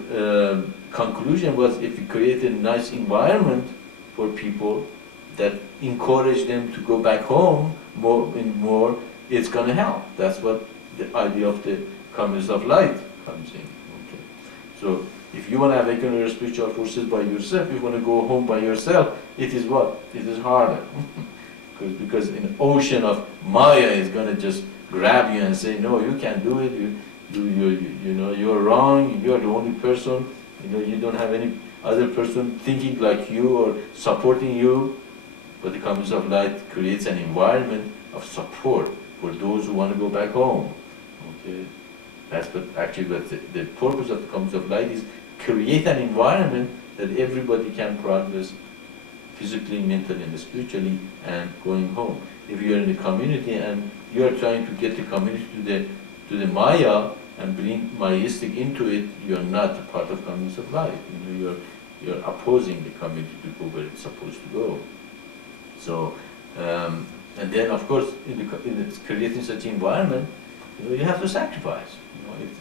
conclusion was, if we create a nice environment for people that encourage them to go back home more, it's going to help. That's what the idea of the communities of light comes in. Okay. So if you want to awaken your spiritual forces by yourself, if you want to go home by yourself, it is what? It is harder. because an ocean of Maya is going to just grab you and say, no, you can't do it, you're wrong, you're the only person, you don't have any other person thinking like you or supporting you. But the communities of light creates an environment of support for those who want to go back home. Okay, that's what the purpose of the communities of light is: create an environment that everybody can progress physically, mentally, and spiritually, and going home. If you are in the community and you are trying to get the community to the Maya and bring Mayistic into it, you are not a part of communities of light. You're opposing the community to go where it's supposed to go. So, and then of course, in creating such environment, you have to sacrifice.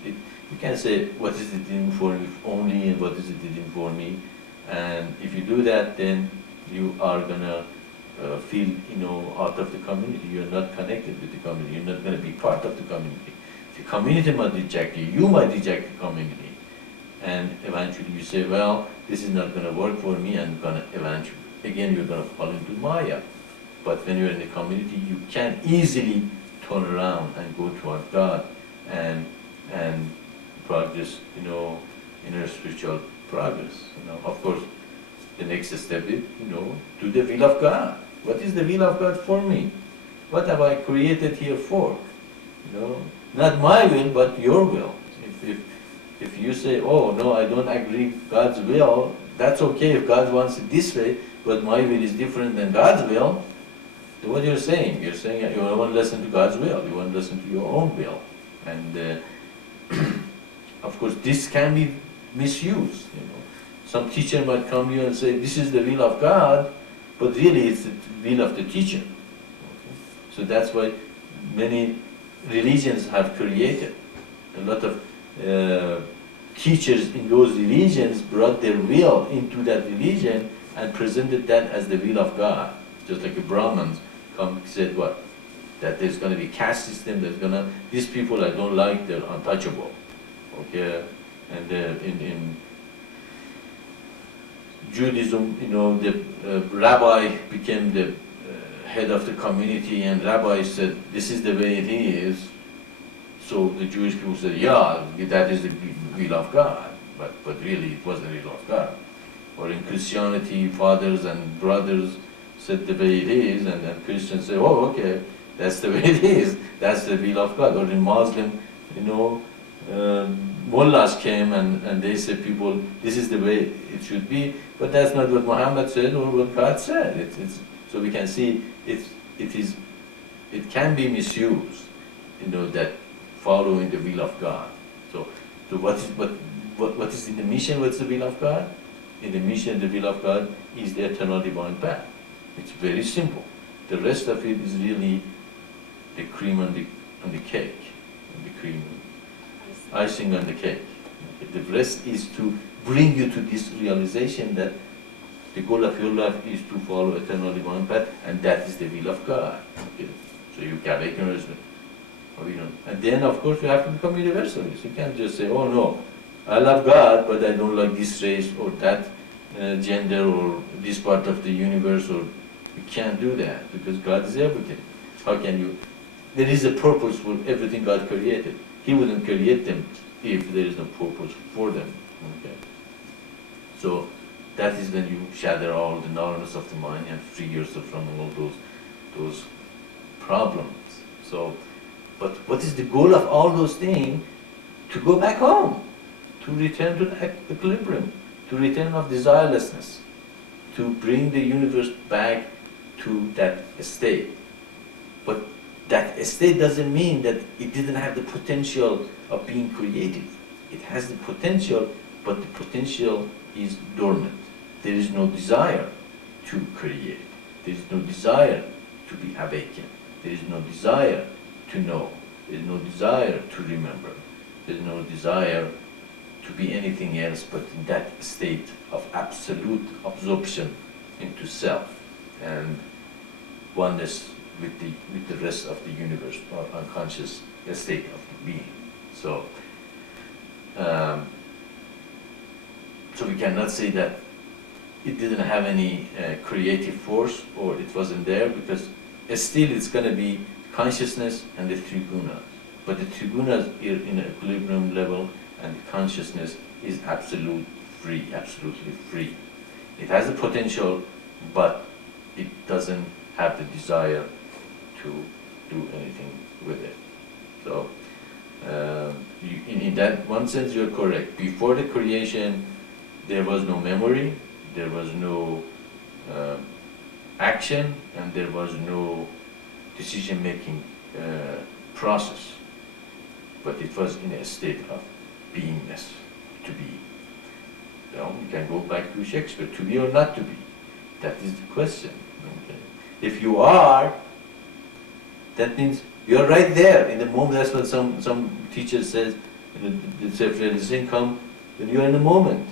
You can't say, what is it in for me only, and what is it in for me? And if you do that, then you are gonna feel, out of the community. You're not connected with the community. You're not gonna be part of the community. The community might reject you. You might reject the community. And eventually you say, well, this is not gonna work for me, and eventually, again, you're gonna fall into Maya. But when you're in the community, you can easily turn around and go toward God and progress, inner spiritual progress. Of course, the next step is, do the will of God. What is the will of God for me? What have I created here for? Not my will, but your will. If you say, oh no, I don't agree with God's will, that's okay if God wants it this way, but my will is different than God's will. So what you're saying? You're saying you don't want to listen to God's will, you want to listen to your own will. And of course, this can be misused. Some teacher might come to you and say, this is the will of God, but really it's the will of the teacher. Okay? So that's why many religions have created. A lot of teachers in those religions brought their will into that religion and presented that as the will of God. Just like the Brahmins said what? That there's going to be caste system, these people I don't like, they're untouchable. Okay? And in Judaism, the rabbi became the head of the community, and rabbi said, this is the way it is. So the Jewish people said, yeah, that is the will of God. But really it wasn't the will of God. Or in Christianity, fathers and brothers said the way it is, and then Christians say, oh, okay, that's the way it is. That's the will of God. Or in Muslim, mullahs came and they said, people, this is the way it should be, but that's not what Muhammad said or what God said. So we can see it can be misused, that following the will of God. So what is in the mission? What's the will of God? In the mission, the will of God is the eternal divine path. It's very simple. The rest of it is really the cream on the cake, the cream, icing on the cake. Okay. The rest is to bring you to this realization that the goal of your life is to follow eternally one path, and that is the will of God. Okay. So you can recognize it. And then, of course, you have to become universalist. You can't just say, oh no, I love God, but I don't like this race or that gender or this part of the universe, or you can't do that because God is everything. How can you? There is a purpose for everything God created. He wouldn't create them if there is no purpose for them. Okay. So that is when you shatter all the narrowness of the mind and free yourself from all those problems. So, but what is the goal of all those things? To go back home, to return to the equilibrium, to return of desirelessness, to bring the universe back to that state. But that state doesn't mean that it didn't have the potential of being creative. It has the potential, but the potential is dormant. There is no desire to create. There is no desire to be awakened. There is no desire to know. There is no desire to remember. There is no desire to be anything else but in that state of absolute absorption into self and oneness with the rest of the universe, or unconscious state of the being. So, so we cannot say that it didn't have any creative force or it wasn't there, because still it's going to be consciousness and the three gunas. But the three gunas are in an equilibrium level, and consciousness is absolutely free. It has the potential, but it doesn't have the desire to do anything with it. So, in that one sense, you're correct. Before the creation, there was no memory, there was no action, and there was no decision-making process. But it was in a state of beingness, to be. You know, you can go back to Shakespeare, to be or not to be. That is the question. Okay. If you are, that means you're right there in the moment. That's what some teacher says, the self-realization comes when you're in the moment.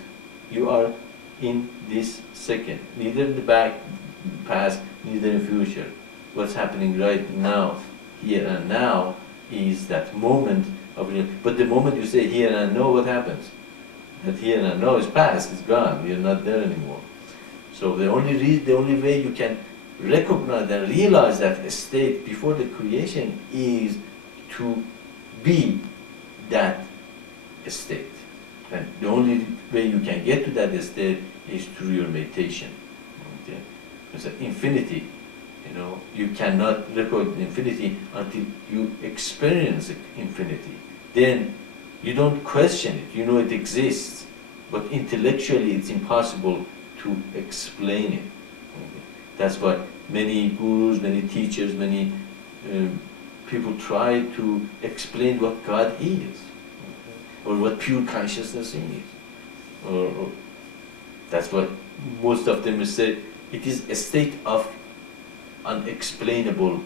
You are in this second, neither in the back, past, neither in future. What's happening right now, here and now, is that moment of real. But the moment you say here and now, what happens? That here and now is past, it's gone. You're not there anymore. So the only way you can recognize and realize that state before the creation is to be that state. And the only way you can get to that state is through your meditation. Okay? It's an infinity. You know, you cannot recognize infinity until you experience infinity. Then you don't question it. You know it exists, but intellectually it's impossible to explain it. Okay? That's why many gurus, many teachers, many people try to explain what God is, okay? Or what pure consciousness is. Or that's what most of them say. It is a state of unexplainable.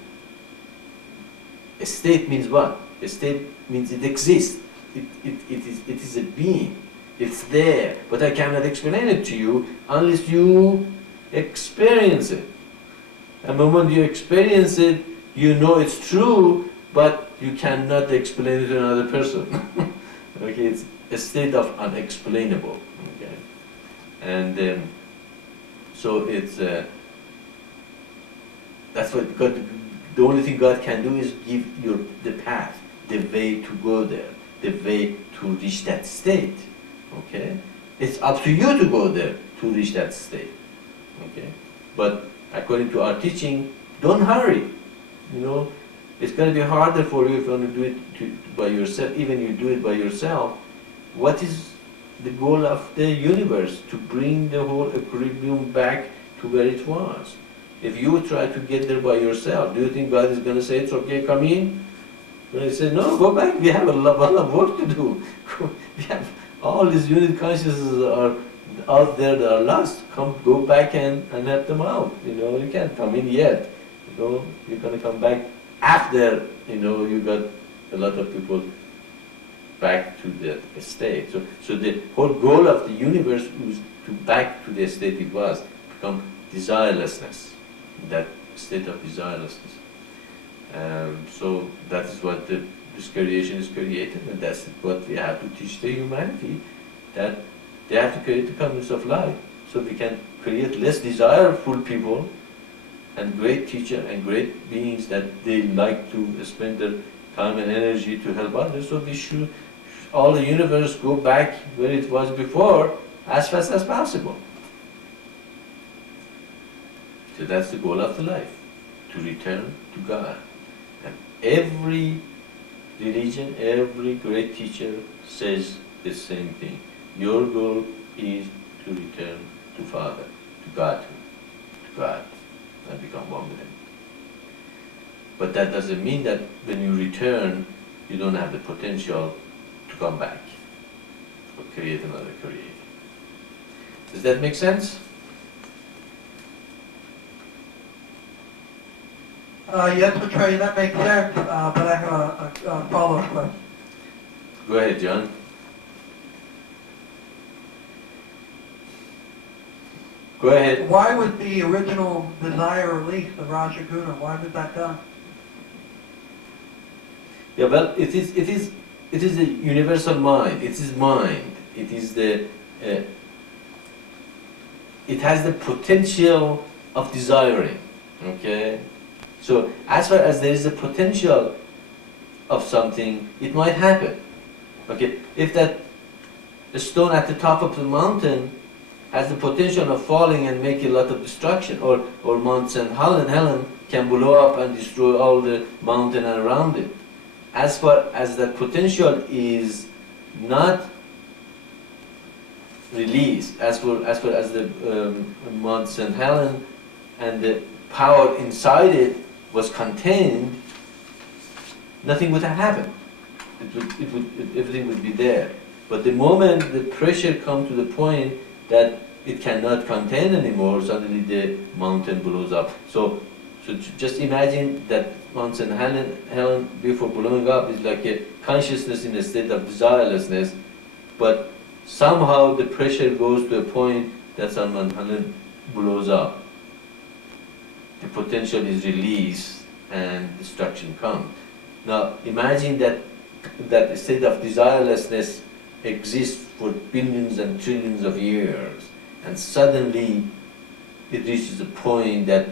A state means what? A state means it exists. It is a being. It's there, but I cannot explain it to you unless you experience it. And the moment you experience it, you know it's true, but you cannot explain it to another person. Okay, it's a state of unexplainable. Okay, and so it's that's what God. The only thing God can do is give you the path, the way to go there, the way to reach that state. Okay, it's up to you to go there to reach that state. Okay, but according to our teaching, don't hurry. You know, it's going to be harder for you if you want to do it by yourself. Even you do it by yourself, what is the goal of the universe? To bring the whole equilibrium back to where it was. If you try to get there by yourself, do you think God is going to say, it's okay, come in? When he says, no, go back, we have a lot of work to do. We have all these unit consciousness are out there that are lost. Come, go back and help them out. You know, you can't come in yet. No, you're going to come back after, you got a lot of people back to that state. So the whole goal of the universe was to back to the state it was, become desirelessness, that state of desirelessness. So that is what this creation is created, and that's what we have to teach the humanity, that they have to create the conditions of life, so we can create less desireful people and great teacher and great beings that they like to spend their time and energy to help others. So we should, all the universe go back where it was before as fast as possible. So that's the goal of the life, to return to God. And every religion, every great teacher says the same thing. Your goal is to return to Father, to God, and become one with Him. But that doesn't mean that when you return, you don't have the potential to come back or create another creation. Does that make sense? Yes, Maitreya, that makes sense, but I have a follow-up question. Go ahead, John. Go ahead. Why was the original desire released, the Rajaguna? Why was that done? Yeah, well, it is the universal mind. It is mind. It is the. It has the potential of desiring. Okay. So as far as there is a potential of something, it might happen. Okay. If that stone at the top of the mountain has the potential of falling and making a lot of destruction, or Mount St. Helen can blow up and destroy all the mountain around it. As far as that potential is not released, as far as the Mount St. Helen and the power inside it was contained, nothing would have happened. Everything would be there. But the moment the pressure comes to the point that it cannot contain anymore, suddenly the mountain blows up. So just imagine that Mount St. Helen before blowing up is like a consciousness in a state of desirelessness, but somehow the pressure goes to a point that St. Helen blows up. The potential is released and destruction comes. Now imagine that state of desirelessness exists for billions and trillions of years, and suddenly it reaches a point that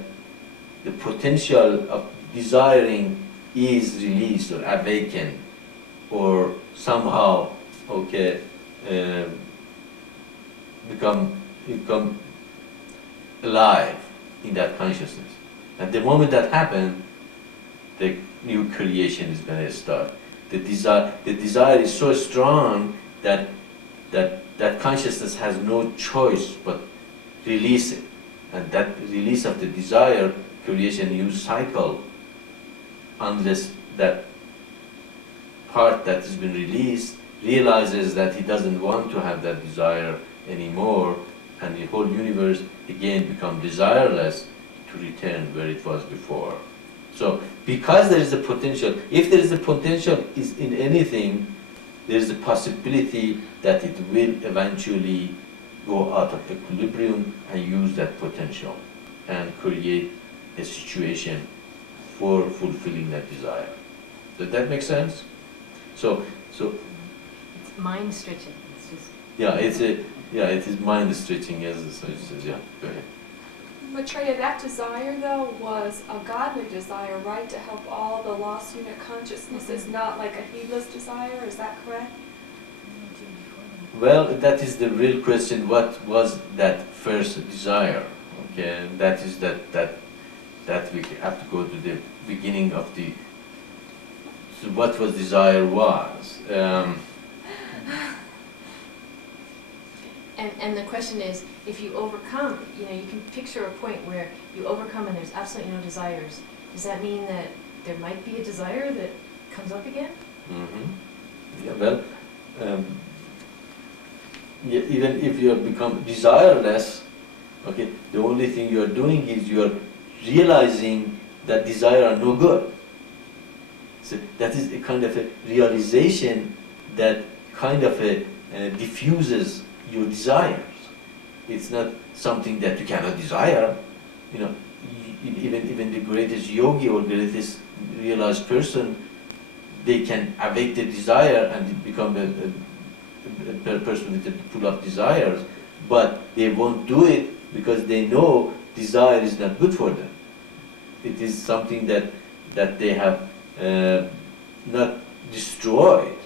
the potential of desiring is released or awakened, or somehow, become alive in that consciousness. At the moment that happens, the new creation is going to start. The desire is so strong that consciousness has no choice but release it. And that release of the desire creates a new cycle, unless that part that has been released realizes that he doesn't want to have that desire anymore, and the whole universe again becomes desireless to return where it was before. So because there is a potential, if there is a potential is in anything, there is a possibility that it will eventually go out of equilibrium and use that potential and create a situation for fulfilling that desire. Does that make sense? So It's mind stretching. It's just. it is mind stretching, as it says. Yeah, go ahead. Maitreya, that desire though was a godly desire, right? To help all the lost unit consciousnesses, not like a heedless desire. Is that correct? Well, that is the real question. What was that first desire? Okay, that is that we have to go to the beginning of the. So what was desire was. And the question is, if you overcome, you can picture a point where you overcome and there's absolutely no desires. Does that mean that there might be a desire that comes up again? Mm-hmm. Yeah, well, even if you have become desireless, okay, the only thing you are doing is you are realizing that desire are no good. So that is a kind of a realization that kind of diffuses your desires. It's not something that you cannot desire. You know, even the greatest yogi or greatest realized person, they can awake the desire and become a person with a full of desires, but they won't do it because they know desire is not good for them. It is something that they have not destroyed,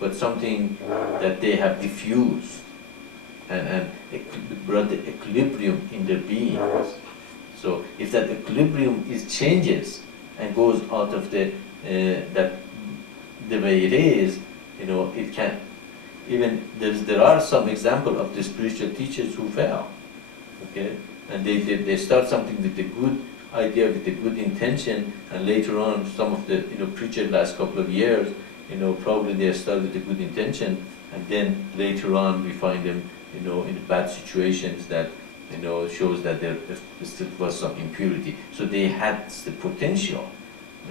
but something that they have diffused and brought the equilibrium in their beings. So if that equilibrium changes and goes out of the way it is, you know, it can. Even there are some examples of the spiritual teachers who fail. Okay, and they start something with a good idea, with a good intention, and later on, some of the preacher last couple of years, probably they start with a good intention, and then later on we find them, in bad situations that shows that there still was some impurity. So they had the potential.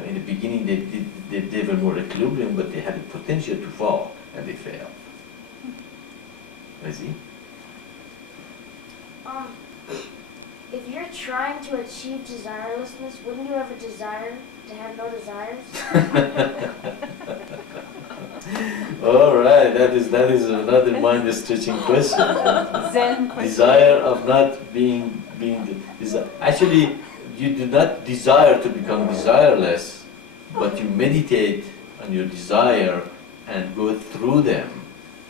In the beginning, they were more equilibrium, but they had the potential to fall, and they failed. I see. If you're trying to achieve desirelessness, wouldn't you ever desire to have no desires? All right, that is another mind-stretching question. Zen question. Desire of not being actually, you do not desire to become desireless, but you meditate on your desire and go through them,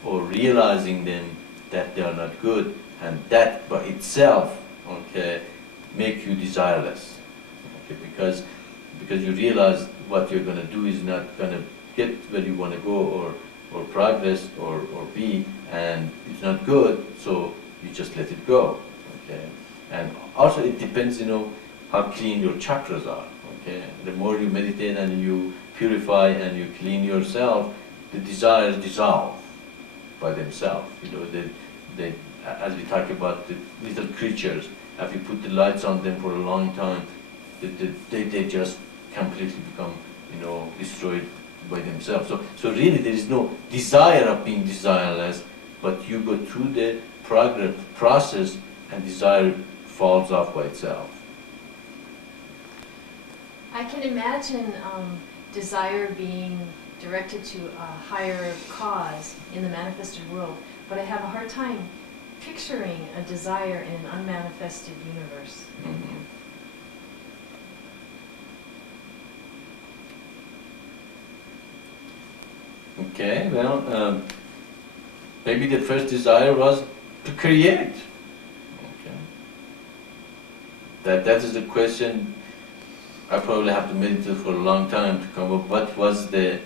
or realizing them that they are not good, and that by itself, okay, make you desireless. Okay, because you realize what you're going to do is not going to get where you want to go, or progress, or be, and it's not good, so you just let it go. Okay, and also it depends, how clean your chakras are. Okay, the more you meditate and you purify and you clean yourself, the desires dissolve by themselves. They, as we talk about the little creatures, if you put the lights on them for a long time, they just completely become, destroyed by themselves. So really there is no desire of being desireless, but you go through the process and desire falls off by itself. I can imagine desire being directed to a higher cause in the manifested world, but I have a hard time picturing a desire in an unmanifested universe. Mm-hmm. Okay, well, maybe the first desire was to create. Okay. That is the question. I probably have to meditate for a long time to come up. What was the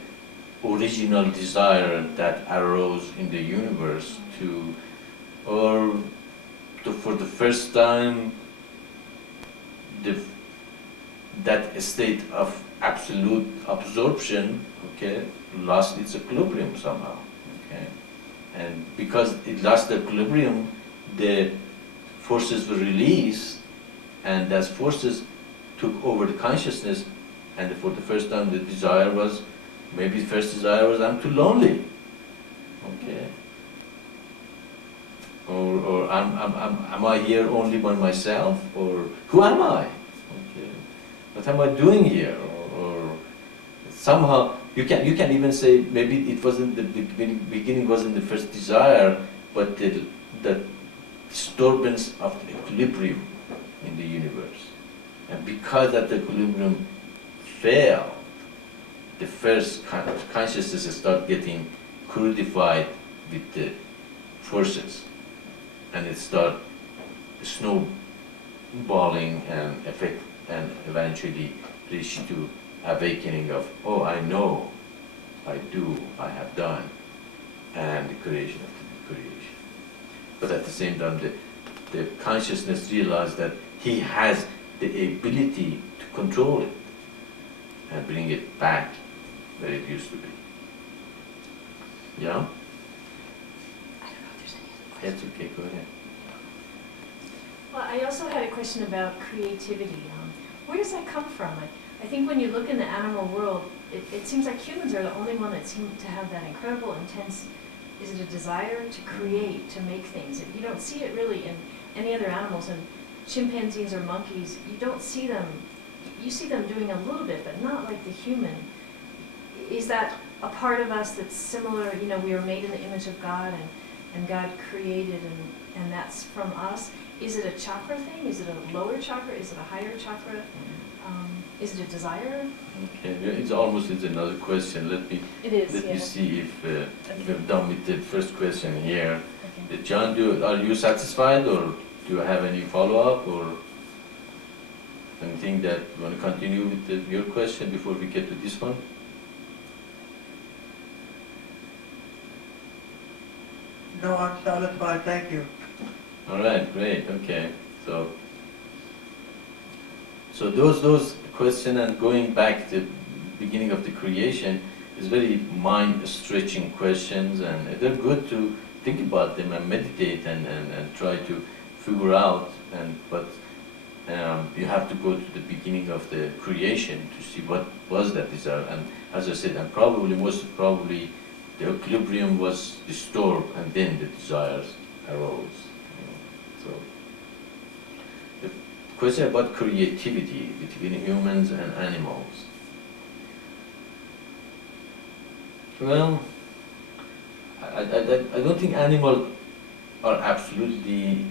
original desire that arose in the universe for the first time, that state of absolute absorption, okay, lost its equilibrium somehow, okay, and because it lost the equilibrium, the forces were released, and as forces took over the consciousness, and for the first time the desire was, maybe the first desire was, I'm too lonely, okay, or am I here only by myself, or who am I, okay, what am I doing here, or somehow you can even say maybe it wasn't the beginning wasn't the first desire, but the disturbance of the equilibrium in the universe, and because that equilibrium failed, the first consciousness start getting crudified with the forces, and it start snowballing and effect, and eventually reach to awakening of, oh, I know, I do, I have done, and the creation of the creation. But at the same time, the consciousness realized that he has the ability to control it and bring it back where it used to be. Yeah? I don't know if there's any other questions. That's okay, go ahead. Well, I also had a question about creativity. Where does that come from? I think when you look in the animal world, it seems like humans are the only one that seem to have that incredible, intense, is it a desire to create, to make things? You don't see it really in any other animals, and chimpanzees or monkeys, you don't see them, you see them doing a little bit, but not like the human. Is that a part of us that's similar, you know, we are made in the image of God, and God created, and that's from us? Is it a chakra thing? Is it a lower chakra? Is it a higher chakra? Is it a desire? Okay, it's another question. Let me see if we're done with the first question here. Okay. John, are you satisfied, or do you have any follow-up, or anything that you want to continue with your question before we get to this one? No, I'm satisfied, thank you. All right, great. Okay, so those question, and going back to the beginning of the creation, is very mind-stretching questions, and they're good to think about them and meditate and try to figure out. But you have to go to the beginning of the creation to see what was that desire. And as I said, and most probably, the equilibrium was disturbed, and then the desires arose. So the question about creativity between humans and animals. Well, I don't think animals are absolutely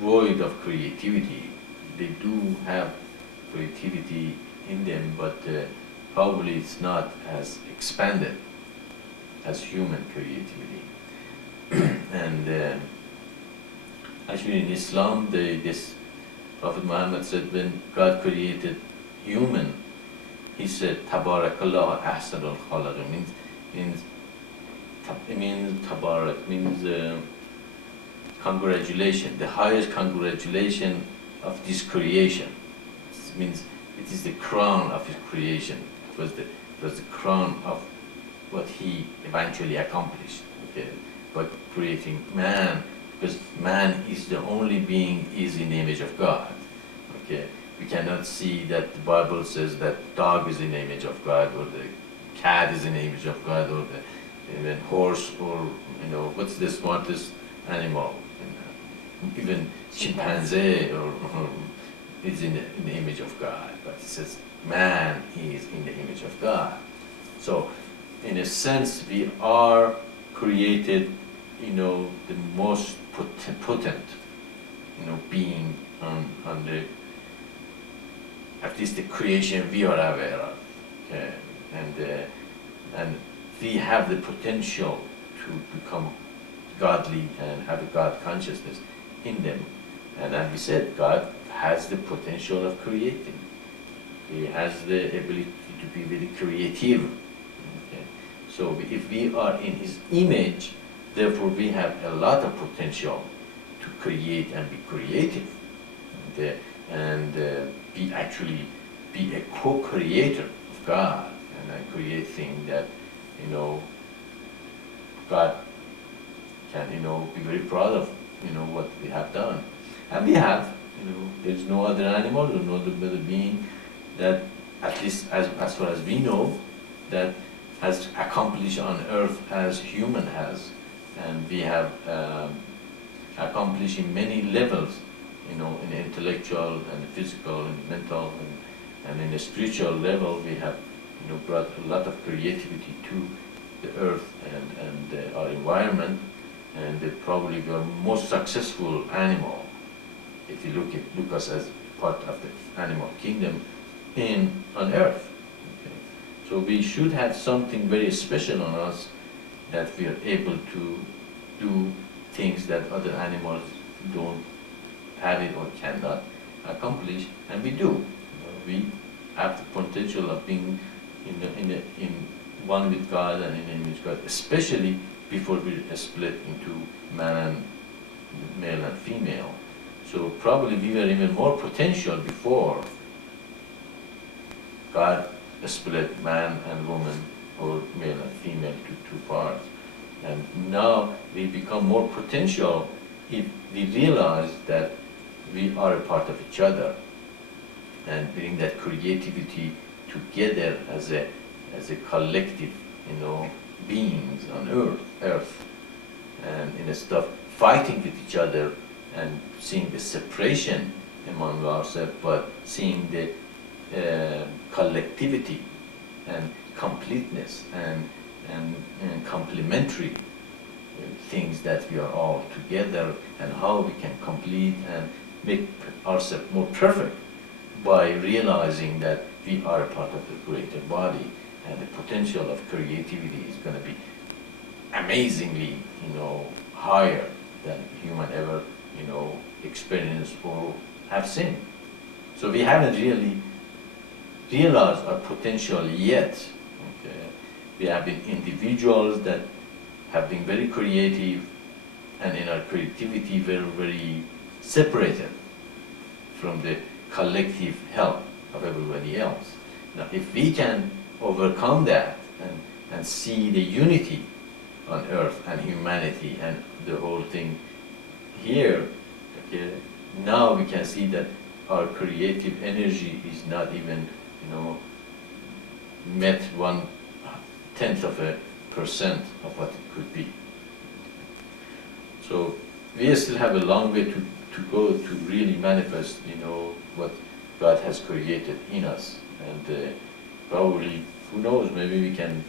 void of creativity. They do have creativity in them, but probably it's not as expanded as human creativity. And actually in Islam, this Prophet Muhammad said, when God created human, he said, Tabarakallah ahsanul khalaq. Tabarak means congratulation, the highest congratulation of this creation. It means it is the crown of his creation. It was the crown of what he eventually accomplished, okay, by creating man, because man is the only being is in the image of God. Okay, we cannot see that the Bible says that dog is in the image of God, or the cat is in the image of God, or even horse, or what's the smartest animal? Even chimpanzee or is in the image of God, but it says man is in the image of God. So, in a sense, we are created, the most potent, being on the, at least the creation we are aware of. Okay? And we have the potential to become godly and have a God consciousness in them. And as we said, God has the potential of creating. He has the ability to be very creative. Okay? So if we are in His image, therefore we have a lot of potential to create and be creative. And actually be a co-creator of God, and create things that, God can, be very proud of, what we have done. And we have, there's no other animal or no other being that, at least as far as we know, that has accomplished on earth as human has. And we have accomplished in many levels, in the intellectual and the physical and the mental and in the spiritual level. We have, brought a lot of creativity to the earth and our environment. And probably we are most successful animal, if you look us as part of the animal kingdom on earth. Okay. So we should have something very special on us, that we are able to do things that other animals don't have it or cannot accomplish, and we do. We have the potential of being in one with God and in the image of God, especially before we split into male and female. So probably we were even more potential before God split man and woman, or male and female, to two parts. And now we become more potential if we realize that we are a part of each other. and bring that creativity together as a collective, beings on earth, and instead of fighting with each other and seeing the separation among ourselves, but seeing the collectivity and completeness and complementary things that we are all together, and how we can complete and make ourselves more perfect by realizing that we are a part of the greater body, and the potential of creativity is going to be amazingly, higher than human ever, experienced or have seen. So we haven't really realized our potential yet. Okay? We have been individuals that have been very creative, and in our creativity very, very separated from the collective help of everybody else. Now, if we can overcome that and see the unity on earth and humanity and the whole thing here, okay, now we can see that our creative energy is not even, met 0.1% of what it could be. So we still have a long way to go to really manifest, what God has created in us. And probably, who knows, maybe we can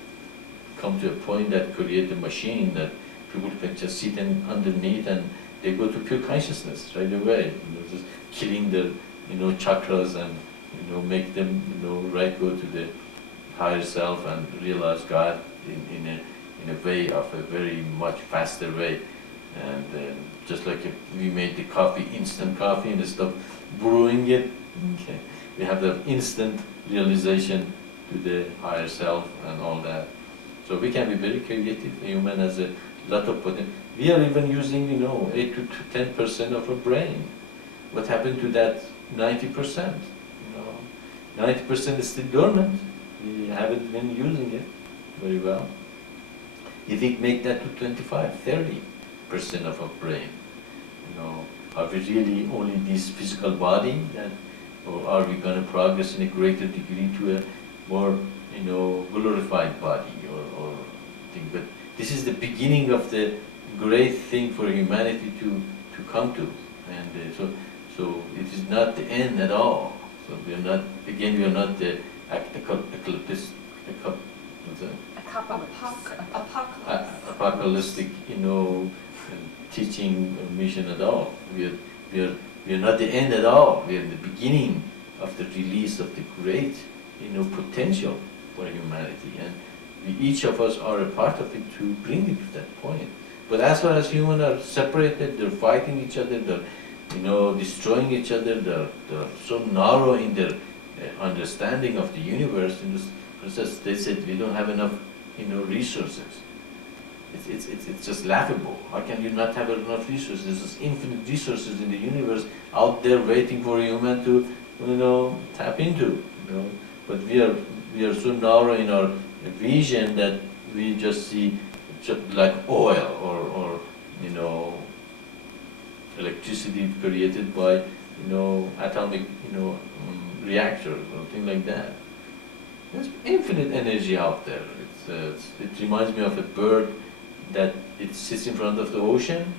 come to a point that create a machine that people can just sit underneath and they go to pure consciousness right away, just killing the, chakras and, make them, right, go to the higher self and realize God in a way of a very much faster way. And just like if we made the coffee, instant coffee, instead of brewing it, okay, we have the instant realization to the higher self and all that. So we can be very creative. Human has a lot of potential. We are even using, 8 to 10% of our brain. What happened to that 90%? 90% is still dormant. We haven't been using it very well. If we make that to 25, 30% of our brain, are we really only this physical body, or are we going to progress in a greater degree to a more, glorified body or thing? But this is the beginning of the great thing for humanity to come to, and so it is not the end at all. So we are not the apocalyptic, teaching mission at all. We are not the end at all. We are the beginning of the release of the great, potential for humanity, and each of us are a part of it to bring it to that point. But as far as humans are separated, they're fighting each other, they're destroying each other, they're so narrow in their understanding of the universe. They said we don't have enough, resources. It's just laughable. How can you not have enough resources? There's infinite resources in the universe out there waiting for human to, tap into. But we are so narrow in our vision that we just see just like oil or electricity created by atomic reactors or things like that. There's infinite energy out there. It reminds me of a bird that it sits in front of the ocean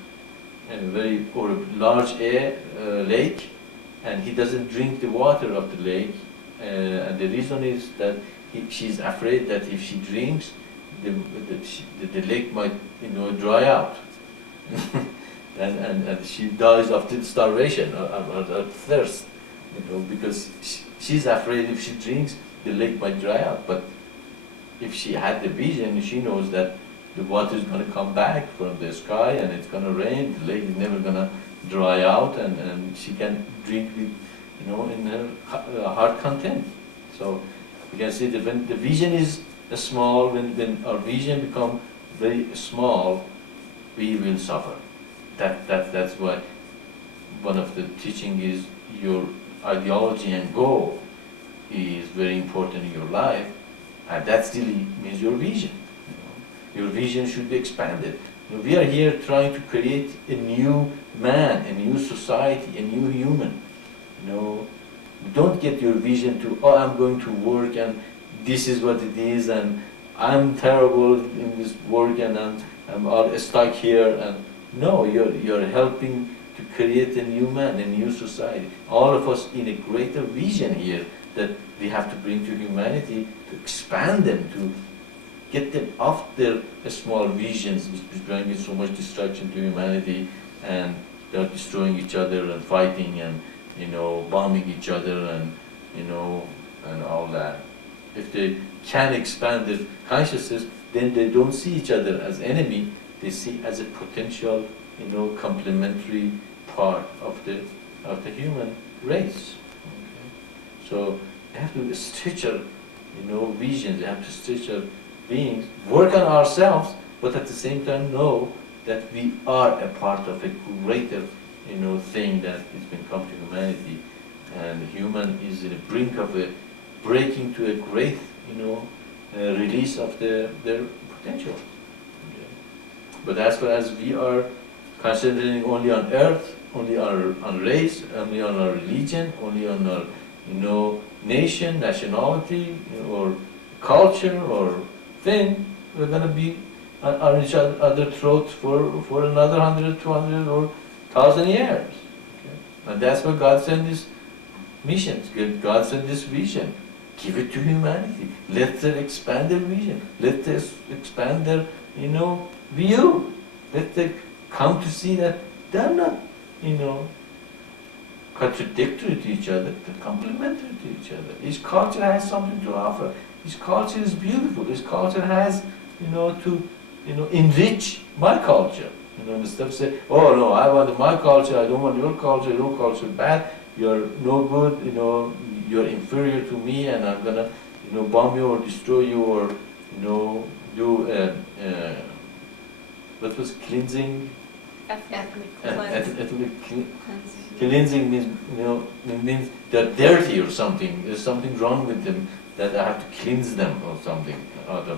and or a large lake, and he doesn't drink the water of the lake, and the reason is that she's afraid that if she drinks, the lake might dry out. and she dies of starvation or thirst, because she's afraid if she drinks, the lake might dry out. But if she had the vision, she knows that the water is going to come back from the sky and it's going to rain, the lake is never going to dry out, and she can drink with, in her heart content. So you can see that when the vision is small, when our vision becomes very small, we will suffer. That's why one of the teaching is your ideology and goal is very important in your life, and that still means your vision. Your vision should be expanded. We are here trying to create a new man, a new society, a new human. Don't get your vision to, oh, I'm going to work and this is what it is and I'm terrible in this work and I'm all stuck here. And no, you're helping to create a new man, a new society. All of us in a greater vision here that we have to bring to humanity, to expand them, to get them off their small visions which bring so much destruction to humanity, and they're destroying each other and fighting and bombing each other and and all that. If they can expand their consciousness, then they don't see each other as enemy, they see as a potential, complementary part of the human race. Okay? So they have to stretch our, visions, they have to stretch our beings, work on ourselves, but at the same time know that we are a part of a greater, thing that has been come to humanity, and human is in the brink of a breaking to a great, release of their potential. Okay. But as far as we are concentrating only on earth, only on race, only on our religion, only on our, nation, nationality, or culture, or thing, we're going to be on each other's throats for another 100, 200, or 1,000 years. Okay? And that's why God sent this mission. God sent this vision. Give it to humanity. Let them expand their vision. Let them expand their, view. Let them come to see that they're not, contradictory to each other, they're complementary to each other. Each culture has something to offer. Each culture is beautiful. Each culture has, to, enrich my culture. Instead of saying, oh no, I want my culture, I don't want your culture bad, you're no good, you're inferior to me, and I'm gonna, bomb you or destroy you or, do what was cleansing? Ethnic Ethnic cleansing means they're dirty or something. There's something wrong with them that I have to cleanse them or something out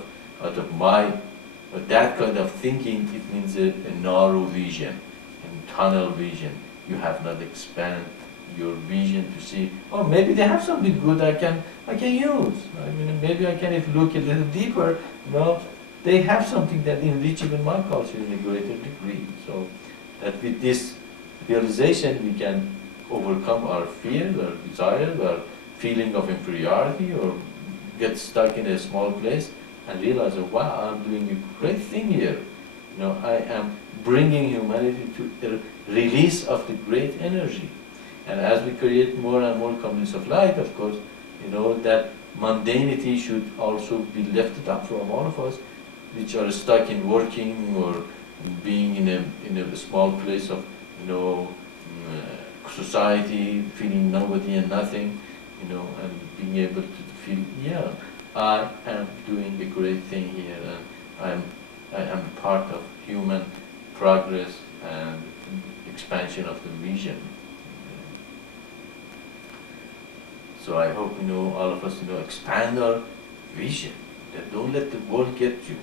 of my. But that kind of thinking, it means a narrow vision, a tunnel vision. You have not expand your vision to see, oh, maybe they have something good I can use. I mean, maybe I can, if look a little deeper, they have something that enrich even my culture in a greater degree. So that with this realization, we can overcome our fears, our desires, our feeling of inferiority, or get stuck in a small place and realize, oh, wow, I'm doing a great thing here. I am bringing humanity to a release of the great energy. And as we create more and more communities of light, of course, that mundanity should also be lifted up from all of us, which are stuck in working or being in a small place of, society, feeling nobody and nothing, and being able to feel, yeah, I am doing a great thing here, and I am part of human progress and expansion of the vision. So I hope, all of us, expand our vision. That don't let the world get you.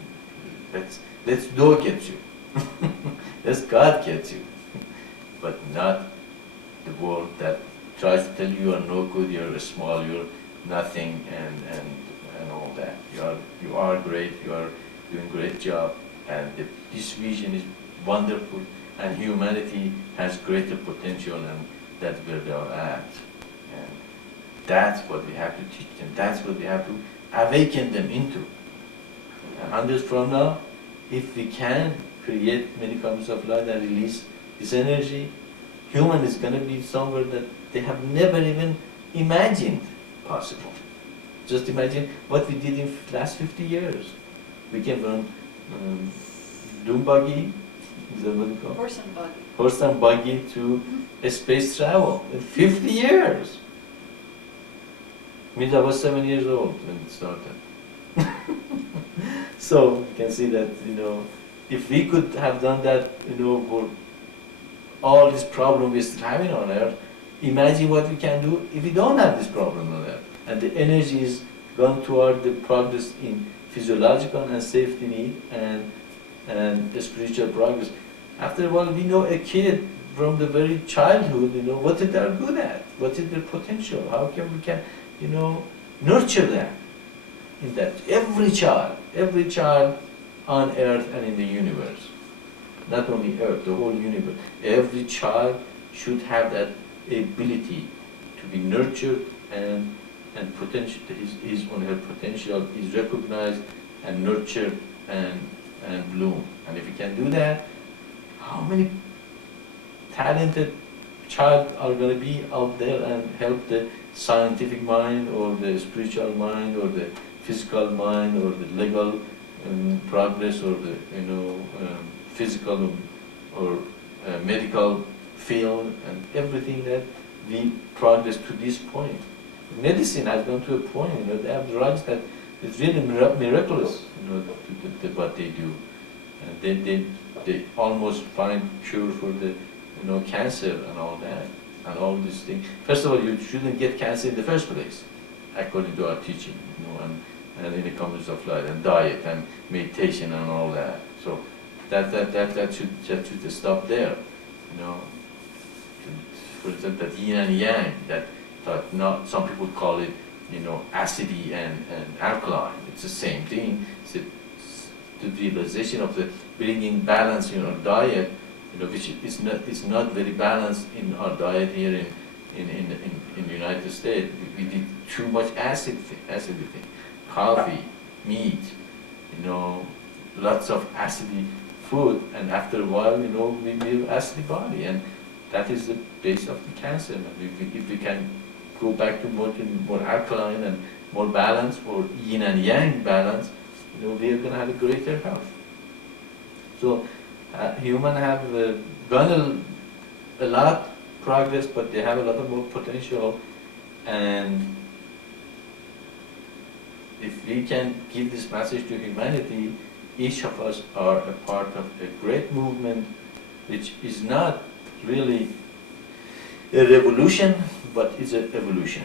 Let's do get you. Let's God get you. But not the world that tries to tell you are no good, you're small, you're nothing, and all that. You are great, you are doing a great job, and this vision is wonderful, and humanity has greater potential, and that's where they are at. And that's what we have to teach them, that's what we have to awaken them into. 100 years from now, if we can create many forms of light and release this energy, human is going to be somewhere that they have never even imagined possible. Just imagine what we did in the last 50 years. We came from doom buggy, is that what it's called? Horse and buggy. Horse and buggy to space travel in 50 years. Means I was 7 years old when it started. So you can see that, if we could have done that, for all this problem we're still having on Earth, imagine what we can do if we don't have this problem on Earth. And the energy is gone toward the progress in physiological and safety need and spiritual progress. After a while, we know a kid from the very childhood, what they are good at, what is their potential, how can we can, nurture them in that. Every child on earth and in the universe, not only earth, the whole universe, every child should have that ability to be nurtured and potential, his or her potential is recognized and nurtured and bloom. And if you can do that, how many talented child are going to be out there and help the scientific mind or the spiritual mind or the physical mind or the legal progress or the physical or medical field and everything that we progress to this point. Medicine has gone to a point, they have drugs that it's really miraculous, what they do. They almost find cure for the cancer and all that, and all these things. First of all, you shouldn't get cancer in the first place, according to our teaching, and in the communist of life, and diet, and meditation, and all that. So that should stop there, For example, that yin and yang, that not some people call it, acidy and alkaline. It's the same thing. It's the realization of the bringing balance in our diet, which is not very balanced in our diet here in the United States. We did too much acidity, coffee, meat, lots of acidy food, and after a while, we have acidy body, and that is the base of the cancer. And if we can go back to more alkaline and more balance, or yin and yang balance, we are going to have a greater health. So humans have done a lot progress, but they have a lot of more potential, and if we can give this message to humanity, each of us are a part of a great movement, which is not really a revolution, but it's an evolution.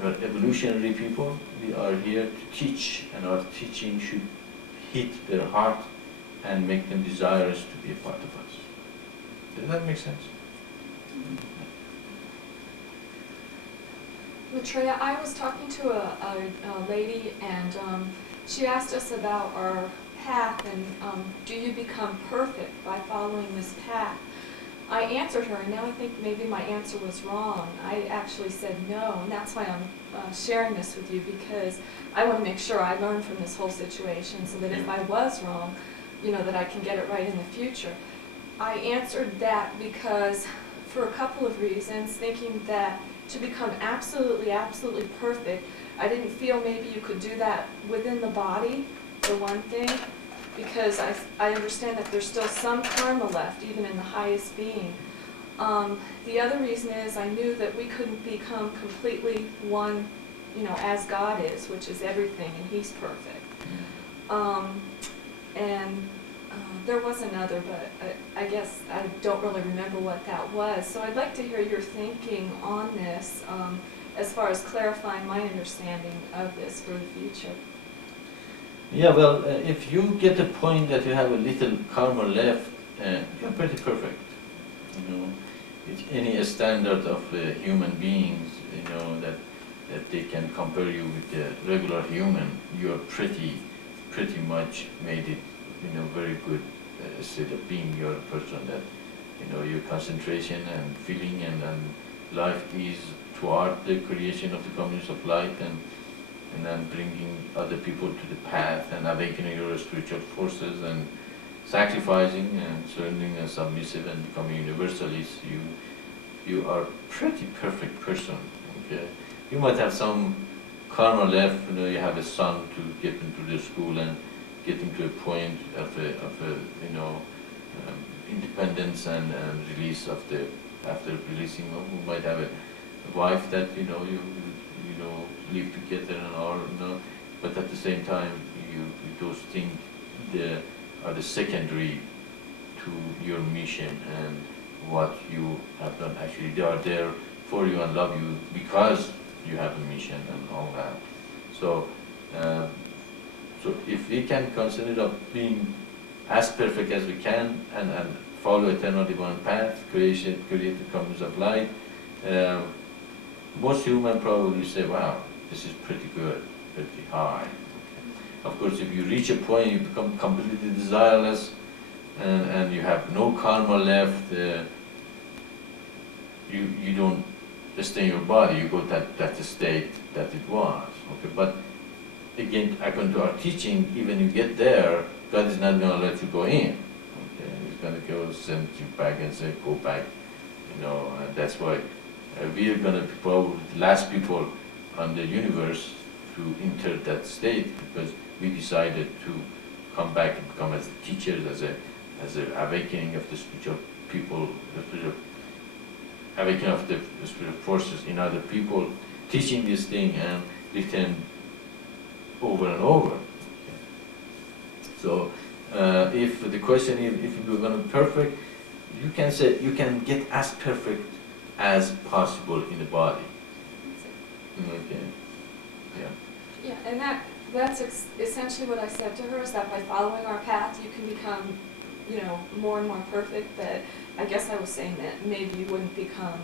We are evolutionary people. We are here to teach, and our teaching should hit their heart and make them desirous to be a part of us. Does that make sense? Maitreya, I was talking to a lady, and she asked us about our path, and do you become perfect by following this path? I answered her, and now I think maybe my answer was wrong. I actually said no, and that's why I'm sharing this with you, because I want to make sure I learn from this whole situation, so that if I was wrong, that I can get it right in the future. I answered that because, for a couple of reasons, thinking that to become absolutely, absolutely perfect, I didn't feel maybe you could do that within the body, for one thing, because I understand that there's still some karma left, even in the highest being. The other reason is I knew that we couldn't become completely one, as God is, which is everything, and He's perfect. There was another, but I guess I don't really remember what that was. So I'd like to hear your thinking on this, as far as clarifying my understanding of this for the future. Yeah, well, if you get the point that you have a little karma left, you're pretty perfect. It's any standard of human beings, that they can compare you with the regular human, you're pretty much made it, very good state of being. You're a person that, your concentration and feeling and life is toward the creation of the communities of light, and then bringing other people to the path and awakening your spiritual forces and sacrificing and surrendering and submissive and becoming universalist. You are pretty perfect person. Okay, you might have some karma left. You have a son to get into the school and get him to a point of independence and release of the, after releasing, you might have a wife that you live together and all, but at the same time those things are the secondary to your mission and what you have done. Actually, they are there for you and love you because you have a mission and all that. So if we can consider of being as perfect as we can and follow eternal divine path, created comes of light, most human probably say, wow, this is pretty good, pretty high. Okay. Of course, if you reach a point, you become completely desireless, and you have no karma left, you don't stay in your body, you go that state that it was. Okay, but again, according to our teaching, even you get there, God is not going to let you go in. Okay, He's going to go send you back and say, go back. And that's why we are going to be probably the last people on the universe to enter that state, because we decided to come back and become as teachers, as a awakening of the spiritual people, the spiritual awakening of the spiritual forces in other people, teaching this thing and return over and over. Okay. So, if the question is if you're going to be perfect, you can say you can get as perfect as possible in the body. Okay. Yeah. Yeah, and that's essentially what I said to her, is that by following our path, you can become, more and more perfect. But I guess I was saying that maybe you wouldn't become,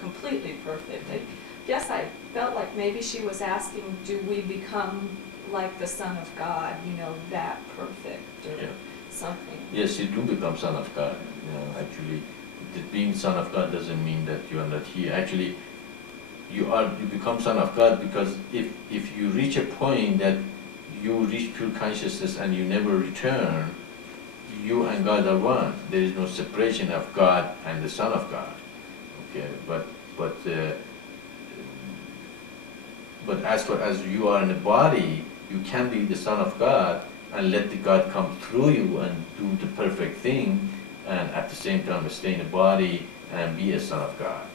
completely perfect. I guess I felt like maybe she was asking, do we become like the Son of God, that perfect or something? Yes, you do become Son of God. Actually, being Son of God doesn't mean that you are not here. Actually, you become Son of God because if you reach a point that you reach pure consciousness and you never return, you and God are one. There is no separation of God and the Son of God. Okay, but as far as you are in the body, you can be the Son of God and let the God come through you and do the perfect thing, and at the same time stay in the body and be a Son of God.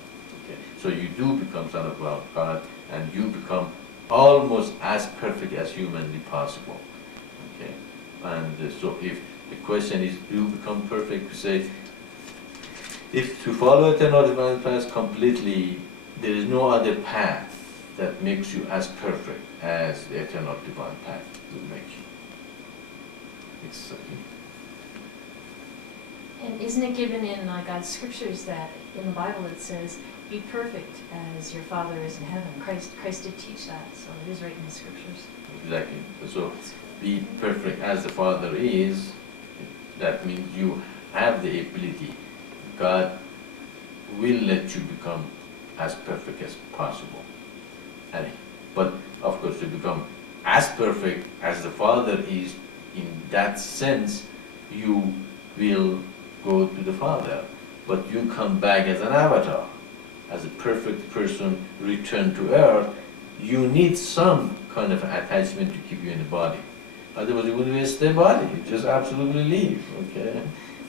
Okay, so you do become Son of God, and you become almost as perfect as humanly possible. Okay, and so if the question is, do you become perfect? To say, if to follow eternal divine path completely, there is no other path that makes you as perfect as the eternal divine path will make you. It's And isn't it given in God's scriptures that in the Bible it says, be perfect as your Father is in heaven? Christ did teach that, so it is right in the scriptures. exactly. So be perfect as the Father is, that means you have the ability. God will let you become as perfect as possible. But of course, to become as perfect as the Father is, in that sense, you will go to the Father. But you come back as an avatar, as a perfect person, return to earth. You need some kind of attachment to keep you in the body. Otherwise, you wouldn't waste the body. You just absolutely leave, okay?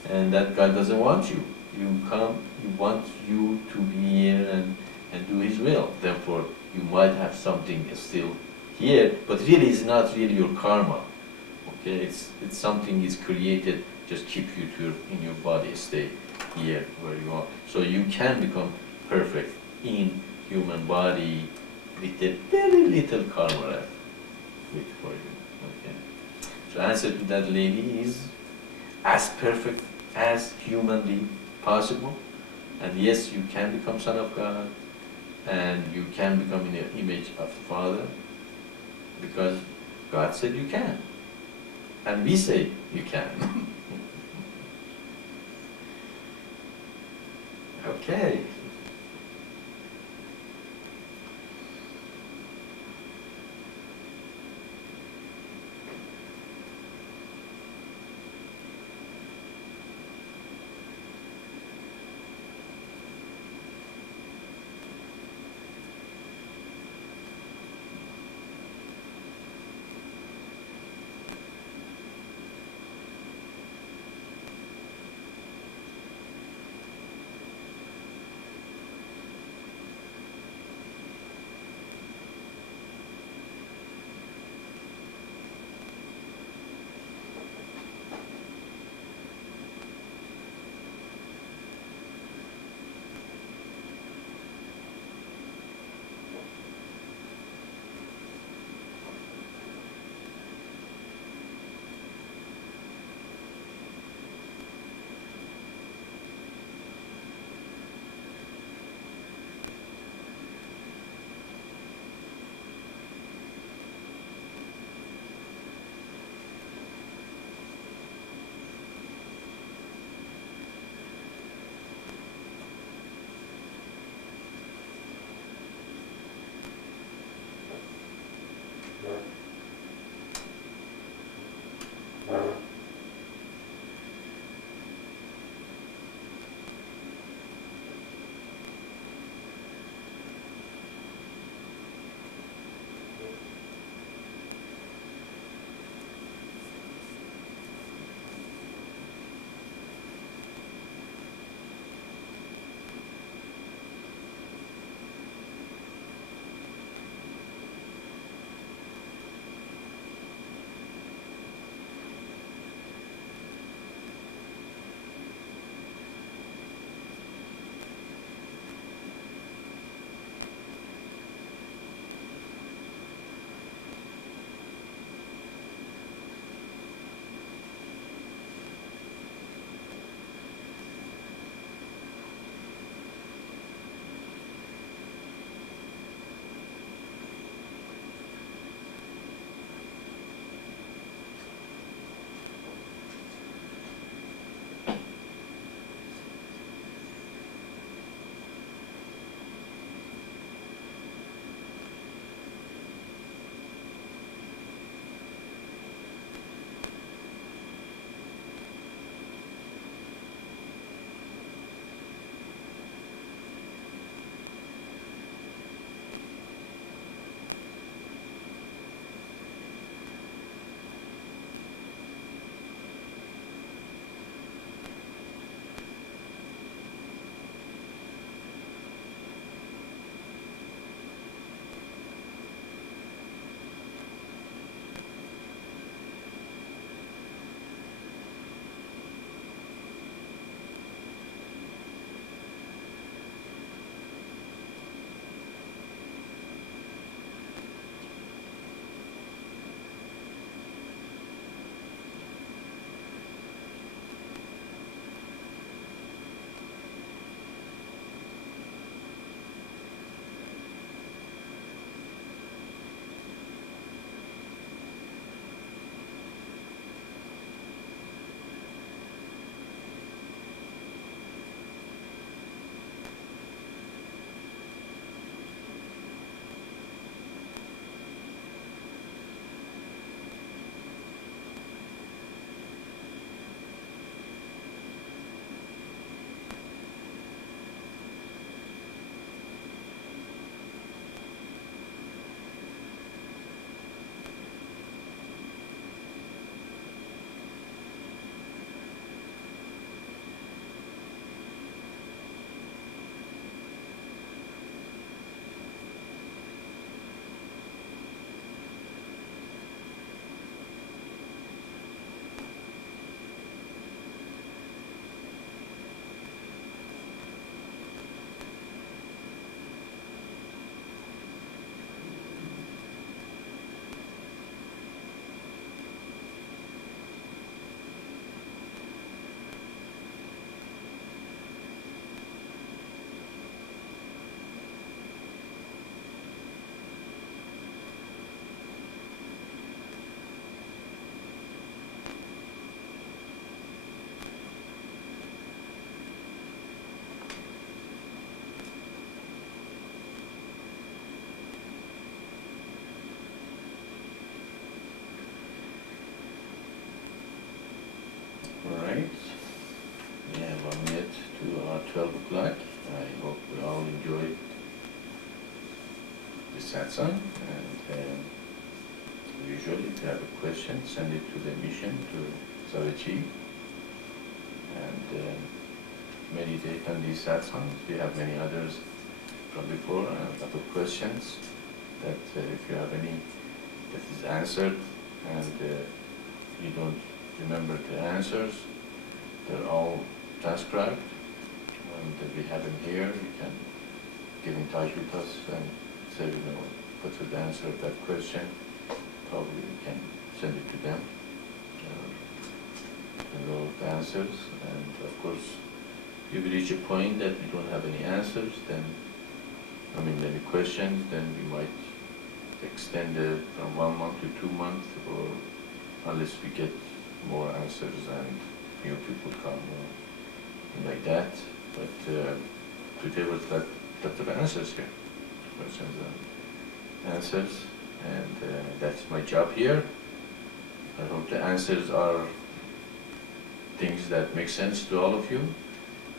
And that God doesn't want you. You come, He wants you to be here and do His will. Therefore, you might have something still here, but really it's not really your karma. Okay, it's something is created, just keep you in your body, stay here where you are. So you can become perfect in human body with a very little karma left for you. Okay. So answer to that lady is as perfect as humanly possible. And yes, you can become Son of God, and you can become in the image of the Father, because God said you can. And we say you can. Okay. the satsang, and usually if you have a question, send it to the mission, to Savaji, and meditate on these satsangs. We have many others from before, and a lot of questions that if you have any that is answered and you don't remember the answers, they're all transcribed, and we have them here. You can get in touch with us and say, what was the answer of that question. Probably we can send it to them, the answers. And of course, if we reach a point that we don't have any answers, then, any questions, then we might extend it from 1 month to 2 months, or unless we get more answers and new people come, or like that. But today was that of answers here, questions and answers, and that's my job here. I hope the answers are things that make sense to all of you.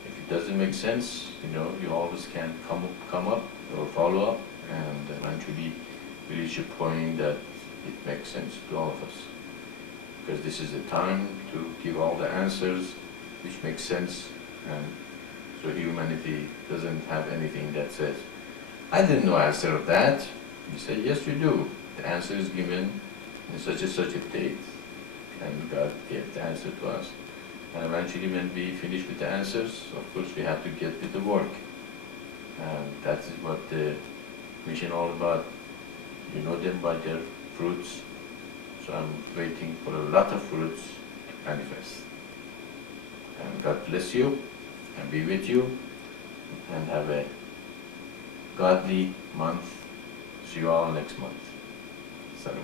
If it doesn't make sense, you always can come up or follow up, and eventually we reach a point that it makes sense to all of us. Because this is the time to give all the answers which make sense, and so humanity doesn't have anything that says, I didn't know answer of that. You say, yes, you do. The answer is given in such a date, and God gave the answer to us. And eventually when we finish with the answers, of course we have to get with the work. And that is what the mission all about. You know them by their fruits. So I'm waiting for a lot of fruits to manifest. And God bless you and be with you, and have a godly month. See you all next month. Salam.